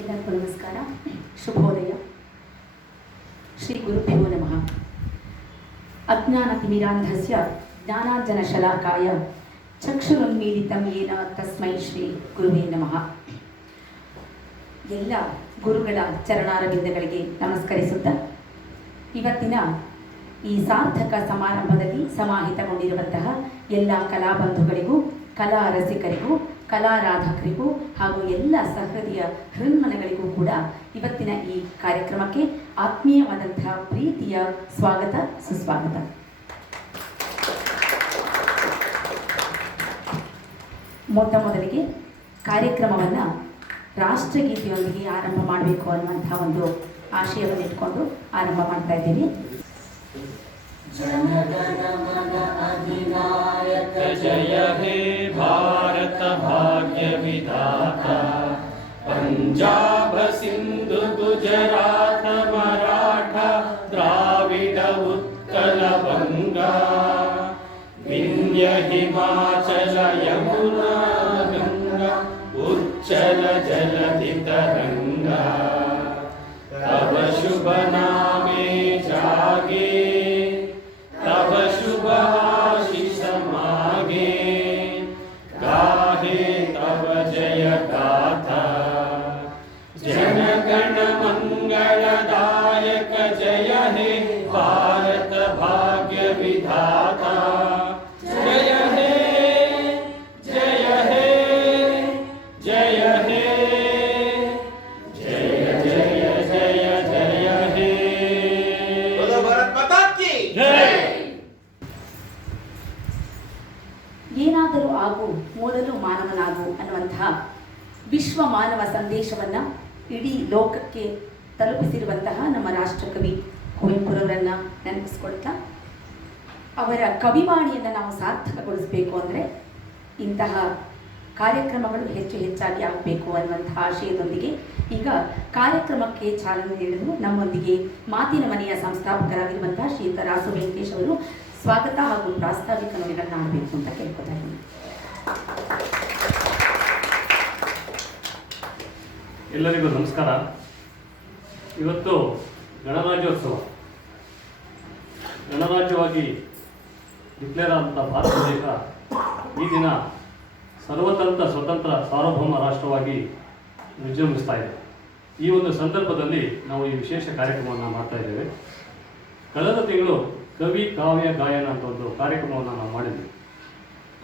ಎಲ್ಲರಿಗೂ ನಮಸ್ಕಾರ, ಶುಭೋದಯ. ಶ್ರೀ ಗುರುಭ್ಯೋ ನಮಃ. ಅಜ್ಞಾನತಿಮಿರಾಂಧಸ್ಯ ಜ್ಞಾನಾಂಜನಶಲಾಕಾಯ ಚಕ್ಷುರುನ್ಮೀಲಿತಂ ಯೇನ ತಸ್ಮೈ ಶ್ರೀ ಗುರುವೇ ನಮಃ. ಎಲ್ಲ ಗುರುಗಳ ಚರಣಾರವಿಂದಗಳಿಗೆ ನಮಸ್ಕರಿಸುತ್ತಾ ಇವತ್ತಿನ ಈ ಸಾರ್ಥಕ ಸಮಾರಂಭದಲ್ಲಿ ಸಮಾಹಿತಗೊಂಡಿರುವಂತಹ ಎಲ್ಲ ಕಲಾಬಂಧುಗಳಿಗೂ, ಕಲಾ ರಸಿಕರಿಗೂ, ಕಲಾರಾಧಕರಿಗೂ ಹಾಗೂ ಎಲ್ಲ ಸಹೃದಯ ಹೃನ್ಮನಗಳಿಗೂ ಕೂಡ ಇವತ್ತಿನ ಈ ಕಾರ್ಯಕ್ರಮಕ್ಕೆ ಆತ್ಮೀಯವಾದಂತಹ ಪ್ರೀತಿಯ ಸ್ವಾಗತ, ಸುಸ್ವಾಗತ. ಮೊದಲಿಗೆ ಕಾರ್ಯಕ್ರಮವನ್ನು ರಾಷ್ಟ್ರಗೀತೆಯೊಂದಿಗೆ ಆರಂಭ ಮಾಡಬೇಕು ಅನ್ನುವಂಥ ಒಂದು ಆಶಯವನ್ನು ಇಟ್ಕೊಂಡು ಆರಂಭ ಮಾಡ್ತಾ ಇದ್ದೀವಿ. अधिनायक जय हे भारत भाग्य विधाता, पंजाब सिंधु गुजरात मराठा द्राविड उत्कल बंगा, विंध्य हिमाचल यमुना गंगा उच्चल जलधि तरंगा, तव शुभ नामे जागे तब शुभ आशीष मागे, गाहे तब जय गाथा, जन गण मंगलदायक जय हे भारत भाग्य विधाता, जय हे जय हे जय हे जय जय जय जय हे। बोलो भारत माता की जय। ಏನಾದರೂ ಆಗು ಮೊದಲು ಮಾನವನಾಗು ಅನ್ನುವಂತಹ ವಿಶ್ವ ಮಾನವ ಸಂದೇಶವನ್ನು ಇಡೀ ಲೋಕಕ್ಕೆ ತಲುಪಿಸಿರುವಂತಹ ನಮ್ಮ ರಾಷ್ಟ್ರಕವಿ ಕುವೆಂಪುರವರನ್ನು ನೆನಪಿಸ್ಕೊಳ್ತಾ ಅವರ ಕವಿವಾಣಿಯನ್ನು ನಾವು ಸಾರ್ಥಕಗೊಳಿಸಬೇಕು ಅಂದರೆ ಇಂತಹ ಕಾರ್ಯಕ್ರಮಗಳು ಹೆಚ್ಚು ಹೆಚ್ಚಾಗಿ ಆಗಬೇಕು ಅನ್ನುವಂತಹ ಆಶಯದೊಂದಿಗೆ ಈಗ ಕಾರ್ಯಕ್ರಮಕ್ಕೆ ಚಾಲನೆ ನೀಡಲು ನಮ್ಮೊಂದಿಗೆ ಮಾತಿನ ಮನೆಯ ಸಂಸ್ಥಾಪಕರಾಗಿರುವಂತಹ ಶ್ರೀಯುತ ರಾಸು ವೆಂಕಟೇಶ್ ಅವರು ಸ್ವಾಗತ ಹಾಗೂ ಪ್ರಾಸ್ತಾವಿಕ ನುಡಿಗಳನ್ನು ಆಡಬೇಕು ಅಂತ ಕೇಳ್ಕೊತಾ ಇದ್ದೀನಿ. ಎಲ್ಲರಿಗೂ ನಮಸ್ಕಾರ. ಇವತ್ತು ಗಣರಾಜ್ಯೋತ್ಸವ. ಗಣರಾಜ್ಯವಾಗಿ ಡಿಕ್ಲೇರ್ ಆದಂಥ ಭಾರತ ದೇಶ ಈ ದಿನ ಸರ್ವತಂತ್ರ ಸ್ವತಂತ್ರ ಸಾರ್ವಭೌಮ ರಾಷ್ಟ್ರವಾಗಿ ವಿಜೃಂಭಿಸ್ತಾ ಇದೆ. ಈ ಒಂದು ಸಂದರ್ಭದಲ್ಲಿ ನಾವು ಈ ವಿಶೇಷ ಕಾರ್ಯಕ್ರಮವನ್ನು ಮಾಡ್ತಾ ಇದ್ದೇವೆ. ಕಳೆದ ತಿಂಗಳು ಕವಿ ಕಾವ್ಯ ಗಾಯನ ಅಂತ ಒಂದು ಕಾರ್ಯಕ್ರಮವನ್ನು ನಾವು ಮಾಡಿದ್ವಿ.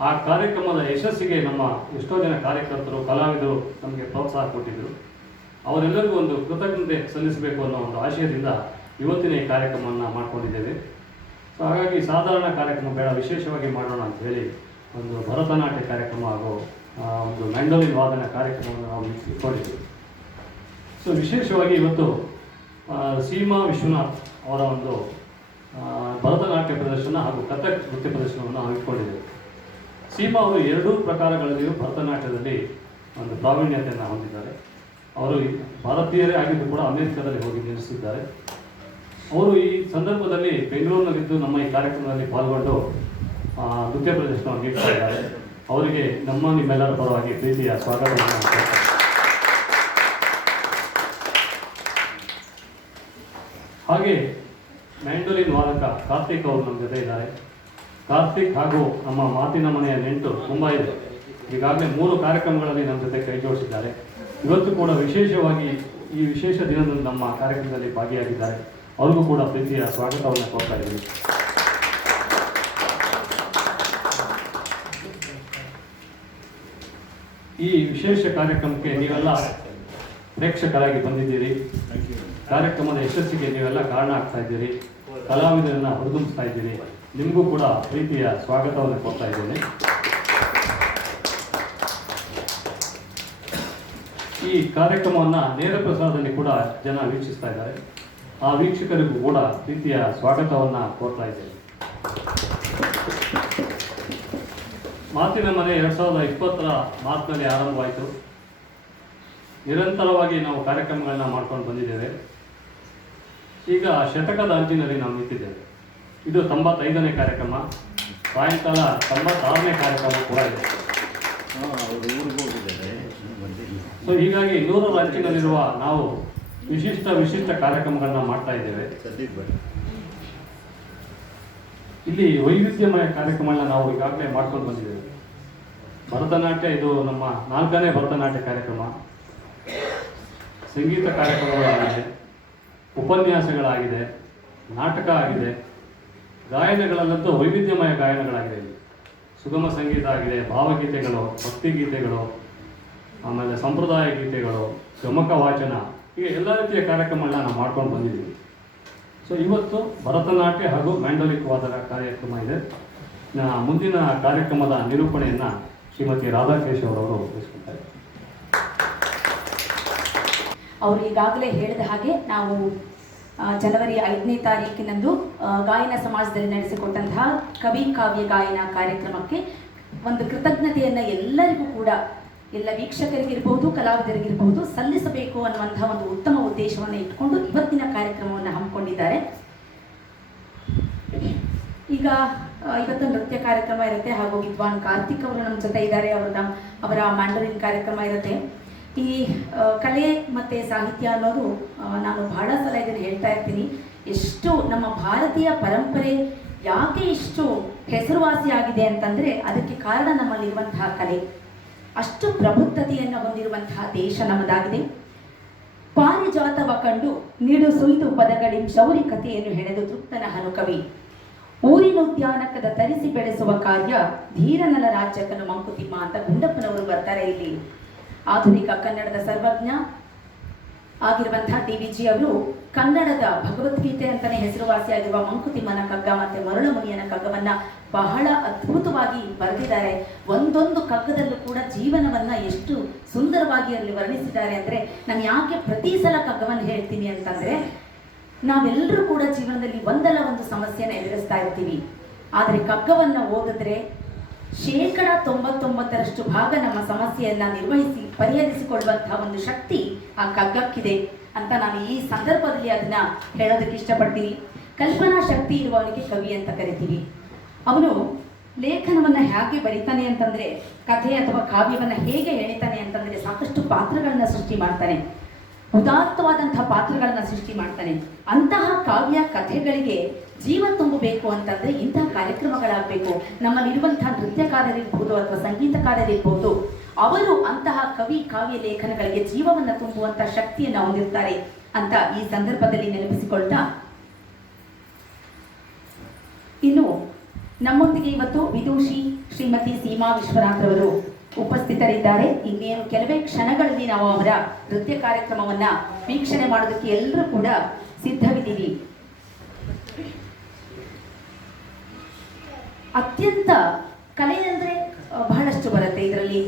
ಆ ಕಾರ್ಯಕ್ರಮದ ಯಶಸ್ಸಿಗೆ ನಮ್ಮ ಎಷ್ಟೋ ಜನ ಕಾರ್ಯಕರ್ತರು, ಕಲಾವಿದರು ನಮಗೆ ಪ್ರೋತ್ಸಾಹ ಕೊಟ್ಟಿದ್ದರು. ಅವರೆಲ್ಲರಿಗೂ ಒಂದು ಕೃತಜ್ಞತೆ ಸಲ್ಲಿಸಬೇಕು ಅನ್ನೋ ಒಂದು ಆಶಯದಿಂದ ಇವತ್ತಿನ ಈ ಕಾರ್ಯಕ್ರಮವನ್ನು ಮಾಡ್ಕೊಂಡಿದ್ದೇವೆ. ಸೊ ಹಾಗಾಗಿ ಸಾಧಾರಣ ಕಾರ್ಯಕ್ರಮ ಬೇಡ, ವಿಶೇಷವಾಗಿ ಮಾಡೋಣ ಅಂತ ಹೇಳಿ ಒಂದು ಭರತನಾಟ್ಯ ಕಾರ್ಯಕ್ರಮ ಹಾಗೂ ಒಂದು ಮ್ಯಾಂಡೋಲಿನ್ ವಾದನ ಕಾರ್ಯಕ್ರಮವನ್ನು ನಾವು ಇಟ್ಕೊಂಡಿದ್ದೀವಿ. ಸೊ ವಿಶೇಷವಾಗಿ ಇವತ್ತು ಸೀಮಾ ವಿಶ್ವನಾಥ್ ಅವರ ಒಂದು ಭರತನಾಟ್ಯ ಪ್ರದರ್ಶನ ಹಾಗೂ ಕಥಕ್ ನೃತ್ಯ ಪ್ರದರ್ಶನವನ್ನು ನಾವು ಇಟ್ಕೊಂಡಿದ್ದೇವೆ. ಸೀಮಾ ಅವರು ಎರಡೂ ಪ್ರಕಾರಗಳಲ್ಲಿಯೂ ಭರತನಾಟ್ಯದಲ್ಲಿ ಒಂದು ಪ್ರಾವೀಣ್ಯತೆಯನ್ನು ಹೊಂದಿದ್ದಾರೆ. ಅವರು ಭಾರತೀಯರೇ ಆಗಿದ್ದು ಕೂಡ ಅಮೆರಿಕದಲ್ಲಿ ಹೋಗಿ ನಿಲ್ಲಿಸಿದ್ದಾರೆ. ಅವರು ಈ ಸಂದರ್ಭದಲ್ಲಿ ಬೆಂಗಳೂರಿನಲ್ಲಿದ್ದು ನಮ್ಮ ಈ ಕಾರ್ಯಕ್ರಮದಲ್ಲಿ ಪಾಲ್ಗೊಂಡು ನೃತ್ಯ ಪ್ರದರ್ಶನವನ್ನು ನೀಡ್ತಾ ಇದ್ದಾರೆ. ಅವರಿಗೆ ನಿಮ್ಮೆಲ್ಲರ ಪರವಾಗಿ ಪ್ರೀತಿಯ ಸ್ವಾಗತವನ್ನು ಮಾಡ್ತಾರೆ. ಹಾಗೆ ಮ್ಯಾಂಡೋಲಿನ್ ವಾದಕ ಕಾರ್ತಿಕ್ ಅವರು ನಮ್ಮ ಜೊತೆ ಇದ್ದಾರೆ. ಕಾರ್ತಿಕ್ ಹಾಗೂ ನಮ್ಮ ಮಾತಿನ ಮನೆಯ ನೆಂಟು ತುಂಬ ಇದೆ. ಈಗಾಗಲೇ 3 ಕಾರ್ಯಕ್ರಮಗಳಲ್ಲಿ ನಮ್ಮ ಜೊತೆ ಕೈ ಜೋಡಿಸಿದ್ದಾರೆ. ಇವತ್ತು ಕೂಡ ವಿಶೇಷವಾಗಿ ಈ ವಿಶೇಷ ದಿನದಂದು ನಮ್ಮ ಕಾರ್ಯಕ್ರಮದಲ್ಲಿ ಭಾಗಿಯಾಗಿದ್ದಾರೆ. ಅವ್ರಿಗೂ ಕೂಡ ಪ್ರೀತಿಯ ಸ್ವಾಗತವನ್ನು ಕೊಡ್ತಾ ಇದ್ದೀವಿ. ಈ ವಿಶೇಷ ಕಾರ್ಯಕ್ರಮಕ್ಕೆ ನೀವೆಲ್ಲ ಪ್ರೇಕ್ಷಕರಾಗಿ ಬಂದಿದ್ದೀರಿ. ಕಾರ್ಯಕ್ರಮದ ಯಶಸ್ಸಿಗೆ ನೀವೆಲ್ಲ ಕಾರಣ ಆಗ್ತಾ ಇದ್ದೀರಿ. ಕಲಾವಿದರನ್ನು ಹುರಿದುಂಬಿಸ್ತಾ ಇದ್ದೀರಿ. ನಿಮಗೂ ಕೂಡ ಪ್ರೀತಿಯ ಸ್ವಾಗತವನ್ನು ಕೊಡ್ತಾ ಇದ್ದೇನೆ. ಈ ಕಾರ್ಯಕ್ರಮವನ್ನು ನೇರ ಪ್ರಸಾರದಲ್ಲಿ ಕೂಡ ಜನ ವೀಕ್ಷಿಸ್ತಾ ಇದ್ದಾರೆ. ಆ ವೀಕ್ಷಕರಿಗೂ ಕೂಡ ಪ್ರೀತಿಯ ಸ್ವಾಗತವನ್ನು ಕೊಡ್ತಾ ಇದ್ದೇನೆ. ಮಾತಿನ ಮನೆ 2020 ಮಾರ್ಚ್ನಲ್ಲಿ ಆರಂಭವಾಯಿತು. ನಿರಂತರವಾಗಿ ನಾವು ಕಾರ್ಯಕ್ರಮಗಳನ್ನ ಮಾಡ್ಕೊಂಡು ಬಂದಿದ್ದೇವೆ. ಈಗ ಶತಕದ ಅಂಚಿನಲ್ಲಿ ನಾವು ನಿಂತಿದ್ದೇವೆ. ಇದು 95ನೇ ಕಾರ್ಯಕ್ರಮ. ಸಾಯಂಕಾಲ 96ನೇ ಕಾರ್ಯಕ್ರಮ ಕೂಡ ಇದೆ. ಅವರು ಊರಿಗೆ ಹೋಗಿದ್ದಾರೆ, ಸೊ ಹೀಗಾಗಿ 100 ರಾಜ್ಯಗಳಲ್ಲಿರುವ ನಾವು ವಿಶಿಷ್ಟ ಕಾರ್ಯಕ್ರಮಗಳನ್ನ ಮಾಡ್ತಾ ಇದ್ದೇವೆ. ಇಲ್ಲಿ ವೈವಿಧ್ಯಮಯ ಕಾರ್ಯಕ್ರಮಗಳನ್ನ ನಾವು ಈಗಾಗಲೇ ಮಾಡ್ಕೊಂಡು ಬಂದಿದ್ದೇವೆ. ಭರತನಾಟ್ಯ ಇದು ನಮ್ಮ 4ನೇ ಭರತನಾಟ್ಯ ಕಾರ್ಯಕ್ರಮ. ಸಂಗೀತ ಕಾರ್ಯಕ್ರಮಗಳಾಗಿದೆ, ಉಪನ್ಯಾಸಗಳಾಗಿದೆ, ನಾಟಕ ಆಗಿದೆ, ಗಾಯನಗಳಲ್ಲಂತೂ ವೈವಿಧ್ಯಮಯ ಗಾಯನಗಳಾಗಿದೆ. ಇಲ್ಲಿ ಸುಗಮ ಸಂಗೀತ ಆಗಿದೆ, ಭಾವಗೀತೆಗಳು, ಭಕ್ತಿಗೀತೆಗಳು, ಆಮೇಲೆ ಸಂಪ್ರದಾಯ ಗೀತೆಗಳು, ಗಮಕ ವಾಚನ, ಹೀಗೆ ಎಲ್ಲ ರೀತಿಯ ಕಾರ್ಯಕ್ರಮಗಳನ್ನ ನಾವು ಮಾಡ್ಕೊಂಡು ಬಂದಿದ್ದೀವಿ. ಸೊ ಇವತ್ತು ಭರತನಾಟ್ಯ ಹಾಗೂ ಮ್ಯಾಂಡಲಿಕ್ ವಾದನ ಕಾರ್ಯಕ್ರಮ ಇದೆ. ಮುಂದಿನ ಕಾರ್ಯಕ್ರಮದ ನಿರೂಪಣೆಯನ್ನು ಶ್ರೀಮತಿ ರಾಧಾಕೇಶವ್ ಅವರು ವಹಿಸ್ಕೊಳ್ತಾರೆ. ಅವರು ಈಗಾಗಲೇ ಹೇಳಿದ ಹಾಗೆ ನಾವು ಜನವರಿ 5ನೇ ತಾರೀಕಿನಂದು ಗಾಯನ ಸಮಾಜದಲ್ಲಿ ನಡೆಸಿಕೊಟ್ಟಂತಹ ಕವಿ ಕಾವ್ಯ ಗಾಯನ ಕಾರ್ಯಕ್ರಮಕ್ಕೆ ಒಂದು ಕೃತಜ್ಞತೆಯನ್ನು ಎಲ್ಲರಿಗೂ ಕೂಡ, ಎಲ್ಲ ವೀಕ್ಷಕರಿಗಿರ್ಬಹುದು, ಕಲಾವಿದರಿಗಿರಬಹುದು ಸಲ್ಲಿಸಬೇಕು ಅನ್ನುವಂತಹ ಒಂದು ಉತ್ತಮ ಉದ್ದೇಶವನ್ನು ಇಟ್ಕೊಂಡು ಇವತ್ತಿನ ಕಾರ್ಯಕ್ರಮವನ್ನು ಹಮ್ಮಿಕೊಂಡಿದ್ದಾರೆ. ಈಗ ಇವತ್ತು ನೃತ್ಯ ಕಾರ್ಯಕ್ರಮ ಇರುತ್ತೆ ಹಾಗೂ ವಿದ್ವಾನ್ ಕಾರ್ತಿಕ್ ಅವರು ನಮ್ಮ ಜೊತೆ ಇದ್ದಾರೆ. ಅವರ ಮ್ಯಾಂಡಲಿನ್ ಕಾರ್ಯಕ್ರಮ ಇರುತ್ತೆ. ಈ ಕಲೆ ಮತ್ತು ಸಾಹಿತ್ಯ ಅನ್ನೋದು ನಾನು ಬಹಳ ಸಲ ಇದನ್ನು ಹೇಳ್ತಾ ಇರ್ತೀನಿ, ಎಷ್ಟು ನಮ್ಮ ಭಾರತೀಯ ಪರಂಪರೆ ಯಾಕೆ ಇಷ್ಟು ಹೆಸರುವಾಸಿಯಾಗಿದೆ ಅಂತಂದರೆ ಅದಕ್ಕೆ ಕಾರಣ ನಮ್ಮಲ್ಲಿರುವಂತಹ ಕಲೆ. ಅಷ್ಟು ಪ್ರಬುದ್ಧತೆಯನ್ನು ಹೊಂದಿರುವಂತಹ ದೇಶ ನಮ್ಮದಾಗಿದೆ. ಪಾರಿಜಾತವ ಕಂಡು ನೀಡು ಸುಯ್ದು ಪದಗಳಿಂ ಶೌರಿ ಕಥೆಯನ್ನು ಹೆಣೆದು ತೃಪ್ತನ ಹನುಕವಿ. ಊರಿನುದ್ಯಾನಕದ ತರಿಸಿ ಬೆಳೆಸುವ ಕಾರ್ಯ ಧೀರನಲ ರಾಜ್ಯಕನು ಮಂಕುತಿಮ್ಮ ಅಂತ ಗುಂಡಪ್ಪನವರು ಬರ್ತಾರೆ. ಇಲ್ಲಿ ಆಧುನಿಕ ಕನ್ನಡದ ಸರ್ವಜ್ಞ ಆಗಿರುವಂತಹ DVG ಅವರು ಕನ್ನಡದ ಭಗವದ್ಗೀತೆ ಅಂತಾನೆ ಹೆಸರುವಾಸಿಯಾಗಿರುವ ಮಂಕುತಿಮ್ಮನ ಕಗ್ಗ ಮತ್ತೆ ಮರಳು ಮುನಿಯನ ಕಗ್ಗವನ್ನ ಬಹಳ ಅದ್ಭುತವಾಗಿ ಬರೆದಿದ್ದಾರೆ. ಒಂದೊಂದು ಕಗ್ಗದಲ್ಲೂ ಕೂಡ ಜೀವನವನ್ನ ಎಷ್ಟು ಸುಂದರವಾಗಿ ಅಲ್ಲಿ ವರ್ಣಿಸಿದ್ದಾರೆ ಅಂದ್ರೆ, ನಾನು ಯಾಕೆ ಪ್ರತಿ ಸಲ ಕಗ್ಗವನ್ನು ಹೇಳ್ತೀನಿ ಅಂತಂದ್ರೆ, ನಾವೆಲ್ಲರೂ ಕೂಡ ಜೀವನದಲ್ಲಿ ಒಂದಲ್ಲ ಒಂದು ಸಮಸ್ಯೆನ ಎದುರಿಸ್ತಾ ಇರ್ತೀವಿ. ಆದರೆ ಕಗ್ಗವನ್ನು ಓದಿದ್ರೆ 99% ಭಾಗ ನಮ್ಮ ಸಮಸ್ಯೆಯನ್ನ ನಿರ್ವಹಿಸಿ ಪರಿಹರಿಸಿಕೊಳ್ಳುವಂತಹ ಒಂದು ಶಕ್ತಿ ಆ ಕಗ್ಗಕ್ಕಿದೆ ಅಂತ ನಾನು ಈ ಸಂದರ್ಭದಲ್ಲಿ ಅದನ್ನ ಹೇಳೋದಕ್ಕೆ ಇಷ್ಟಪಡ್ತೀನಿ. ಕಲ್ಪನಾ ಶಕ್ತಿ ಇರುವವನಿಗೆ ಕವಿ ಅಂತ ಕರಿತೀವಿ. ಅವನು ಲೇಖನವನ್ನ ಹೇಗೆ ಬರೀತಾನೆ ಅಂತಂದ್ರೆ, ಕಥೆ ಅಥವಾ ಕಾವ್ಯವನ್ನ ಹೇಗೆ ಎಣಿತಾನೆ ಅಂತಂದ್ರೆ, ಸಾಕಷ್ಟು ಪಾತ್ರಗಳನ್ನ ಸೃಷ್ಟಿ ಮಾಡ್ತಾನೆ, ಉದಾತ್ತವಾದಂತಹ ಪಾತ್ರಗಳನ್ನ ಸೃಷ್ಟಿ ಮಾಡ್ತಾನೆ. ಅಂತಹ ಕಾವ್ಯ ಕಥೆಗಳಿಗೆ ಜೀವ ತುಂಬಬೇಕು ಅಂತಂದ್ರೆ ಇಂತಹ ಕಾರ್ಯಕ್ರಮಗಳಾಗಬೇಕು. ನಮ್ಮಲ್ಲಿರುವಂತಹ ನೃತ್ಯಕಾರರಿರ್ಬೋದು ಅಥವಾ ಸಂಗೀತಕಾರರಿರ್ಬೋದು, ಅವರು ಅಂತಹ ಕವಿ ಕಾವ್ಯ ಲೇಖನಗಳಿಗೆ ಜೀವವನ್ನು ತುಂಬುವಂತಹ ಶಕ್ತಿಯನ್ನು ಹೊಂದಿರ್ತಾರೆ ಅಂತ ಈ ಸಂದರ್ಭದಲ್ಲಿ ನೆನಪಿಸಿಕೊಳ್ತಾ, ಇನ್ನು ನಮ್ಮೊಂದಿಗೆ ಇವತ್ತು ವಿದೂಷಿ ಶ್ರೀಮತಿ ಸೀಮಾ ವಿಶ್ವನಾಥ್ ಅವರು ಉಪಸ್ಥಿತರಿದ್ದಾರೆ. ಇನ್ನೇನು ಕೆಲವೇ ಕ್ಷಣಗಳಲ್ಲಿ ನಾವು ಅವರ ನೃತ್ಯ ಕಾರ್ಯಕ್ರಮವನ್ನ ವೀಕ್ಷಣೆ ಮಾಡೋದಕ್ಕೆ ಎಲ್ಲರೂ ಕೂಡ ಸಿದ್ಧವಿದ್ದೀವಿ. ಅತ್ಯಂತ ಕಲೆ ಅಂದರೆ ಬಹಳಷ್ಟು ಬರುತ್ತೆ. ಇದರಲ್ಲಿ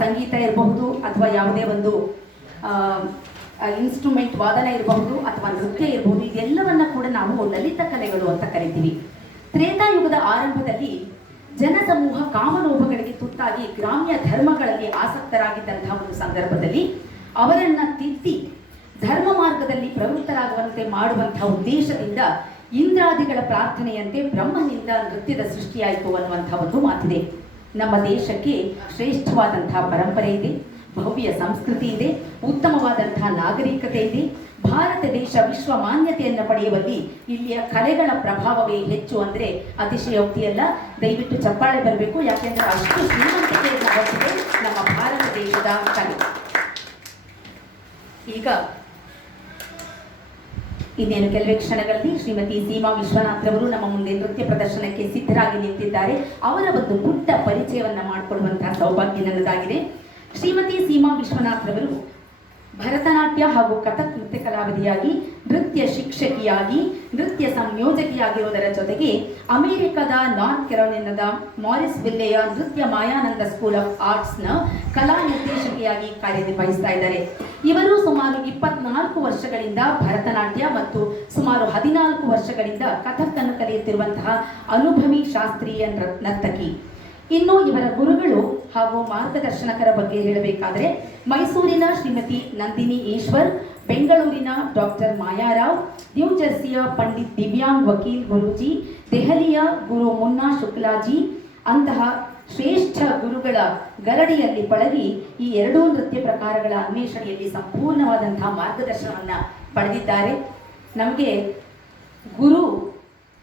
ಸಂಗೀತ ಇರಬಹುದು ಅಥವಾ ಯಾವುದೇ ಒಂದು ಇನ್ಸ್ಟ್ರೂಮೆಂಟ್ ವಾದನ ಇರಬಹುದು ಅಥವಾ ನೃತ್ಯ ಇರಬಹುದು. ಇದೆಲ್ಲವನ್ನ ಕೂಡ ನಾವು ಲಲಿತ ಕಲೆಗಳು ಅಂತ ಕರಿತೀವಿ. ತ್ರೇತಾಯುಗದ ಆರಂಭದಲ್ಲಿ ಜನಸಮೂಹ ಕಾಮಲೋಭಗಳಿಗೆ ತುತ್ತಾಗಿ ಗ್ರಾಮ್ಯ ಧರ್ಮಗಳಲ್ಲಿ ಆಸಕ್ತರಾಗಿದ್ದಂತಹ ಒಂದು ಸಂದರ್ಭದಲ್ಲಿ ಅವರನ್ನ ತಿದ್ದಿ ಧರ್ಮ ಮಾರ್ಗದಲ್ಲಿ ಪ್ರವೃತ್ತರಾಗುವಂತೆ ಮಾಡುವಂತಹ ಉದ್ದೇಶದಿಂದ ಇಂದ್ರಾದಿಗಳ ಪ್ರಾರ್ಥನೆಯಂತೆ ಬ್ರಹ್ಮನಿಂದ ನೃತ್ಯದ ಸೃಷ್ಟಿಯಾಯಿತು ಅನ್ನುವಂತಹ ಒಂದು ಮಾತಿದೆ. ನಮ್ಮ ದೇಶಕ್ಕೆ ಶ್ರೇಷ್ಠವಾದಂತಹ ಪರಂಪರೆ ಇದೆ, ಭವ್ಯ ಸಂಸ್ಕೃತಿ ಇದೆ, ಉತ್ತಮವಾದಂತಹ ನಾಗರಿಕತೆ ಇದೆ. ಭಾರತ ದೇಶ ವಿಶ್ವ ಮಾನ್ಯತೆಯನ್ನು ಪಡೆಯುವಲ್ಲಿ ಇಲ್ಲಿಯ ಕಲೆಗಳ ಪ್ರಭಾವವೇ ಹೆಚ್ಚು ಅಂದ್ರೆ ಅತಿಶಯೋಕ್ತಿಯಲ್ಲ. ದಯವಿಟ್ಟು ಚಪ್ಪಾಳೆ ಬರಬೇಕು, ಯಾಕೆಂದ್ರೆ ಅಷ್ಟು ಶ್ರೀಮಂತಿಕೆಯನ್ನು ಹೊಂದಿದೆ ನಮ್ಮ ಭಾರತ ದೇಶದ ಕಲೆ. ಈಗ ಇನ್ನೇನು ಕೆಲವೇ ಕ್ಷಣಗಳಲ್ಲಿ ಶ್ರೀಮತಿ ಸೀಮಾ ವಿಶ್ವನಾಥ್ ರವರು ನಮ್ಮ ಮುಂದೆ ನೃತ್ಯ ಪ್ರದರ್ಶನಕ್ಕೆ ಸಿದ್ಧರಾಗಿ ನಿಂತಿದ್ದಾರೆ. ಅವರ ಒಂದು ಪುಟ್ಟ ಪರಿಚಯವನ್ನ ಮಾಡಿಕೊಳ್ಳುವಂತಹ ಸೌಭಾಗ್ಯ ನನ್ನದಾಗಿದೆ. ಶ್ರೀಮತಿ ಸೀಮಾ ವಿಶ್ವನಾಥ್ ರವರು ಭರತನಾಟ್ಯ ಹಾಗೂ ಕಥಕ್ ನೃತ್ಯ ಕಲಾವಿದೆಯಾಗಿ, ನೃತ್ಯ ಶಿಕ್ಷಕಿಯಾಗಿ, ನೃತ್ಯ ಸಂಯೋಜಕಿಯಾಗಿರುವುದರ ಜೊತೆಗೆ ಅಮೆರಿಕದ ನಾರ್ತ್ ಕೆರೋಲಿನಾದ ಮಾರಿಸ್ ವಿಲ್ಲೆಯ ನೃತ್ಯ ಮಾಯಾನಂದ ಸ್ಕೂಲ್ ಆಫ್ ಆರ್ಟ್ಸ್ನ ಕಲಾ ನಿರ್ದೇಶಕಿಯಾಗಿ ಕಾರ್ಯನಿರ್ವಹಿಸ್ತಾ ಇದ್ದಾರೆ. ಇವರು ಸುಮಾರು 24 ವರ್ಷಗಳಿಂದ ಭರತನಾಟ್ಯ ಮತ್ತು ಸುಮಾರು 14 ವರ್ಷಗಳಿಂದ ಕಥಕ್ ಅನ್ನು ಕಲಿಯುತ್ತಿರುವಂತಹ ಅನುಭವಿ ಶಾಸ್ತ್ರೀಯ ನರ್ತಕಿ. ಇನ್ನು ಇವರ ಗುರುಗಳು ಹಾಗೂ ಮಾರ್ಗದರ್ಶನಕರ ಬಗ್ಗೆ ಹೇಳಬೇಕಾದರೆ, ಮೈಸೂರಿನ ಶ್ರೀಮತಿ ನಂದಿನಿ ಈಶ್ವರ್, ಬೆಂಗಳೂರಿನ ಡಾಕ್ಟರ್ ಮಾಯಾರಾವ್, ನ್ಯೂ ಜರ್ಸಿಯ ಪಂಡಿತ್ ದಿವ್ಯಾಂಗ್ ವಕೀಲ್ ಗುರೂಜಿ, ದೆಹಲಿಯ ಗುರು ಮುನ್ನಾ ಶುಕ್ಲಾಜಿ ಅಂತಹ ಶ್ರೇಷ್ಠ ಗುರುಗಳ ಗರಡಿಯಲ್ಲಿ ಪಳಗಿ ಈ ಎರಡೂ ನೃತ್ಯ ಪ್ರಕಾರಗಳ ಅನ್ವೇಷಣೆಯಲ್ಲಿ ಸಂಪೂರ್ಣವಾದಂತಹ ಮಾರ್ಗದರ್ಶನವನ್ನ ಪಡೆದಿದ್ದಾರೆ. ನಮಗೆ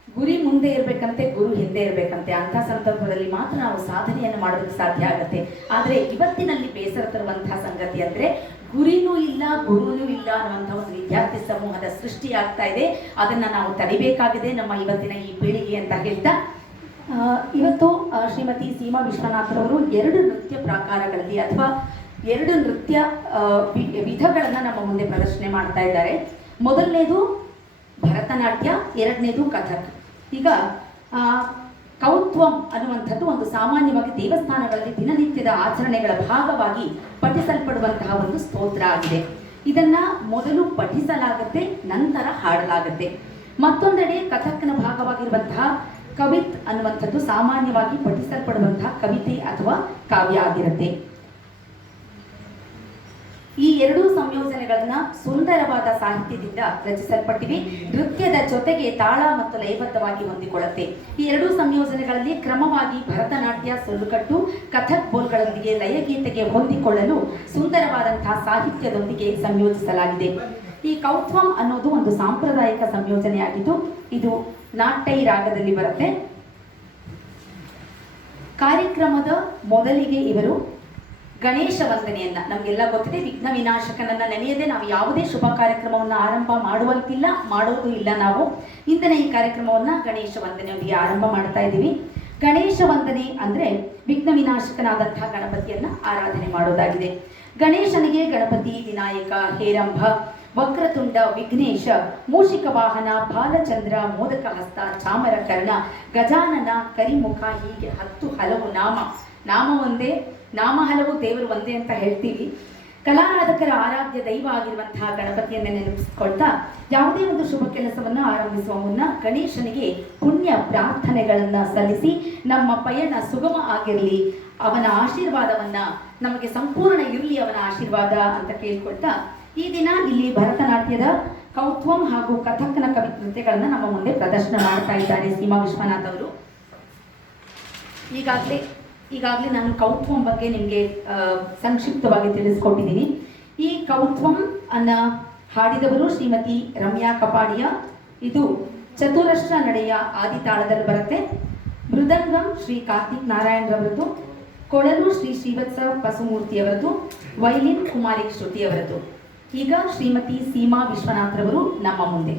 ಗುರಿ ಮುಂದೆ ಇರಬೇಕಂತೆ, ಗುರು ಹಿಂದೆ ಇರಬೇಕಂತೆ. ಅಂಥ ಸಂದರ್ಭದಲ್ಲಿ ಮಾತ್ರ ನಾವು ಸಾಧನೆಯನ್ನು ಮಾಡೋದಕ್ಕೆ ಸಾಧ್ಯ ಆಗುತ್ತೆ. ಆದರೆ ಇವತ್ತಿನಲ್ಲಿ ಬೇಸರ ತರುವಂತಹ ಸಂಗತಿ ಅಂದರೆ ಗುರಿನೂ ಇಲ್ಲ, ಗುರುನೂ ಇಲ್ಲ ಅನ್ನುವಂಥ ಒಂದು ವಿದ್ಯಾರ್ಥಿ ಸಮೂಹದ ಸೃಷ್ಟಿಯಾಗ್ತಾ ಇದೆ. ಅದನ್ನು ನಾವು ತಡಿಬೇಕಾಗಿದೆ ನಮ್ಮ ಇವತ್ತಿನ ಈ ಪೀಳಿಗೆ ಅಂತ ಹೇಳ್ತಾ, ಇವತ್ತು ಶ್ರೀಮತಿ ಸೀಮಾ ವಿಶ್ವನಾಥರವರು 2 ನೃತ್ಯ ಪ್ರಕಾರಗಳಲ್ಲಿ ಅಥವಾ 2 ನೃತ್ಯ ವಿಧಗಳನ್ನು ನಮ್ಮ ಮುಂದೆ ಪ್ರದರ್ಶನ ಮಾಡ್ತಾ ಇದ್ದಾರೆ. ಮೊದಲನೇದು ಭರತನಾಟ್ಯ, ಎರಡನೇದು ಕಥಕ್. ಈಗ ಕೌತ್ವಂ ಅನ್ನುವಂಥದ್ದು ಒಂದು ಸಾಮಾನ್ಯವಾಗಿ ದೇವಸ್ಥಾನಗಳಲ್ಲಿ ದಿನನಿತ್ಯದ ಆಚರಣೆಗಳ ಭಾಗವಾಗಿ ಪಠಿಸಲ್ಪಡುವಂತಹ ಒಂದು ಸ್ತೋತ್ರ ಆಗಿದೆ. ಇದನ್ನ ಮೊದಲು ಪಠಿಸಲಾಗುತ್ತೆ, ನಂತರ ಹಾಡಲಾಗುತ್ತೆ. ಮತ್ತೊಂದೆಡೆ ಕಥಕ್ನ ಭಾಗವಾಗಿರುವಂತಹ ಕವಿತ್ ಅನ್ನುವಂಥದ್ದು ಸಾಮಾನ್ಯವಾಗಿ ಪಠಿಸಲ್ಪಡುವಂತಹ ಕವಿತೆ ಅಥವಾ ಕಾವ್ಯ ಆಗಿರುತ್ತೆ. ಈ 2 ಸಂಯೋಜನೆಗಳನ್ನ ಸುಂದರವಾದ ಸಾಹಿತ್ಯದಿಂದ ರಚಿಸಲ್ಪಟ್ಟಿವೆ. ನೃತ್ಯದ ಜೊತೆಗೆ ತಾಳ ಮತ್ತು ಲಯಬದ್ಧವಾಗಿ ಹೊಂದಿಕೊಳ್ಳುತ್ತೆ. ಈ 2 ಸಂಯೋಜನೆಗಳಲ್ಲಿ ಕ್ರಮವಾಗಿ ಭರತನಾಟ್ಯ ಸೊಳ್ಳುಕಟ್ಟು, ಕಥಕ್ ಬೋಲ್ಗಳೊಂದಿಗೆ ಲಯಗೀತೆಗೆ ಹೊಂದಿಕೊಳ್ಳಲು ಸುಂದರವಾದಂತಹ ಸಾಹಿತ್ಯದೊಂದಿಗೆ ಸಂಯೋಜಿಸಲಾಗಿದೆ. ಈ ಕೌತ್ವಂ ಅನ್ನೋದು ಒಂದು ಸಾಂಪ್ರದಾಯಿಕ ಸಂಯೋಜನೆಯಾಗಿದ್ದು ಇದು ನಾಟ್ಯ ರಾಗದಲ್ಲಿ ಬರುತ್ತೆ. ಕಾರ್ಯಕ್ರಮದ ಮೊದಲಿಗೆ ಇವರು ಗಣೇಶ ವಂದನೆಯನ್ನ, ನಮಗೆಲ್ಲ ಗೊತ್ತಿದೆ, ವಿಘ್ನ ವಿನಾಶಕನನ್ನ ನೆನೆಯದೆ ನಾವು ಯಾವುದೇ ಶುಭ ಕಾರ್ಯಕ್ರಮವನ್ನು ಆರಂಭ ಮಾಡುವಂತಿಲ್ಲ, ಮಾಡೋದು ಇಲ್ಲ. ನಾವು ಇಂದಿನ ಈ ಕಾರ್ಯಕ್ರಮವನ್ನ ಗಣೇಶ ವಂದನೆಯೊಂದಿಗೆ ಆರಂಭ ಮಾಡ್ತಾ ಇದ್ದೀವಿ. ಗಣೇಶ ವಂದನೆ ಅಂದ್ರೆ ವಿಘ್ನ ವಿನಾಶಕನಾದಂತಹ ಗಣಪತಿಯನ್ನ ಆರಾಧನೆ ಮಾಡೋದಾಗಿದೆ. ಗಣೇಶನಿಗೆ ಗಣಪತಿ, ವಿನಾಯಕ, ಹೇರಂಭ, ವಕ್ರತುಂಡ, ವಿಘ್ನೇಶ, ಮೂಷಿಕ ವಾಹನ, ಬಾಲಚಂದ್ರ, ಮೋದಕ ಹಸ್ತ, ಚಾಮರ ಕರ್ಣ, ಗಜಾನನ, ಕರಿಮುಖ, ಹೀಗೆ 10 ಹಲವು ನಾಮ ಒಂದೇ, ನಾಮ ಹಲವು, ದೇವರು ಒಂದೇ ಅಂತ ಹೇಳ್ತೀವಿ. ಕಲಾರಾಧಕರ ಆರಾಧ್ಯ ದೈವ ಆಗಿರುವಂತಹ ಗಣಪತಿಯನ್ನು ನೆನಪಿಸಿಕೊಳ್ತಾ ಯಾವುದೇ ಒಂದು ಶುಭ ಕೆಲಸವನ್ನು ಆರಂಭಿಸುವ ಮುನ್ನ ಗಣೇಶನಿಗೆ ಪುಣ್ಯ ಪ್ರಾರ್ಥನೆಗಳನ್ನ ಸಲ್ಲಿಸಿ ನಮ್ಮ ಪಯಣ ಸುಗಮ ಆಗಿರಲಿ, ಅವನ ಆಶೀರ್ವಾದವನ್ನ ನಮಗೆ ಸಂಪೂರ್ಣ ಇರಲಿ, ಅವನ ಆಶೀರ್ವಾದ ಅಂತ ಕೇಳ್ಕೊಳ್ತಾ ಈ ದಿನ ಇಲ್ಲಿ ಭರತನಾಟ್ಯದ ಕೌತ್ವಂ ಹಾಗೂ ಕಥಕ್ನ ಕವಿ ನೃತ್ಯಗಳನ್ನ ನಮ್ಮ ಮುಂದೆ ಪ್ರದರ್ಶನ ಮಾಡ್ತಾ ಇದ್ದಾರೆ ಸೀಮಾ ವಿಶ್ವನಾಥ್ ಅವರು. ಈಗಾಗಲೇ ನಾನು ಕೌತ್ವಂ ಬಗ್ಗೆ ನಿಮಗೆ ಸಂಕ್ಷಿಪ್ತವಾಗಿ ತಿಳಿಸ್ಕೊಟ್ಟಿದ್ದೀನಿ. ಈ ಕೌತ್ವಂ ಅನ್ನ ಹಾಡಿದವರು ಶ್ರೀಮತಿ ರಮ್ಯಾ ಕಪಾಡಿಯ. ಇದು ಚತುರಶ್ರ ನಡೆಯ ಆದಿತಾಳದಲ್ಲಿ ಬರುತ್ತೆ. ಮೃದಂಗಂ ಶ್ರೀ ಕಾರ್ತಿಕ್ ನಾರಾಯಣ್ ರವರದ್ದು, ಕೊಳಲು ಶ್ರೀ ಶ್ರೀವತ್ಸ ಪಸುಮೂರ್ತಿಯವರದ್ದು, ವೈಲಿನ್ ಕುಮಾರಿ ಶ್ರುತಿಯವರದ್ದು. ಈಗ ಶ್ರೀಮತಿ ಸೀಮಾ ವಿಶ್ವನಾಥ್ರವರು ನಮ್ಮ ಮುಂದೆ.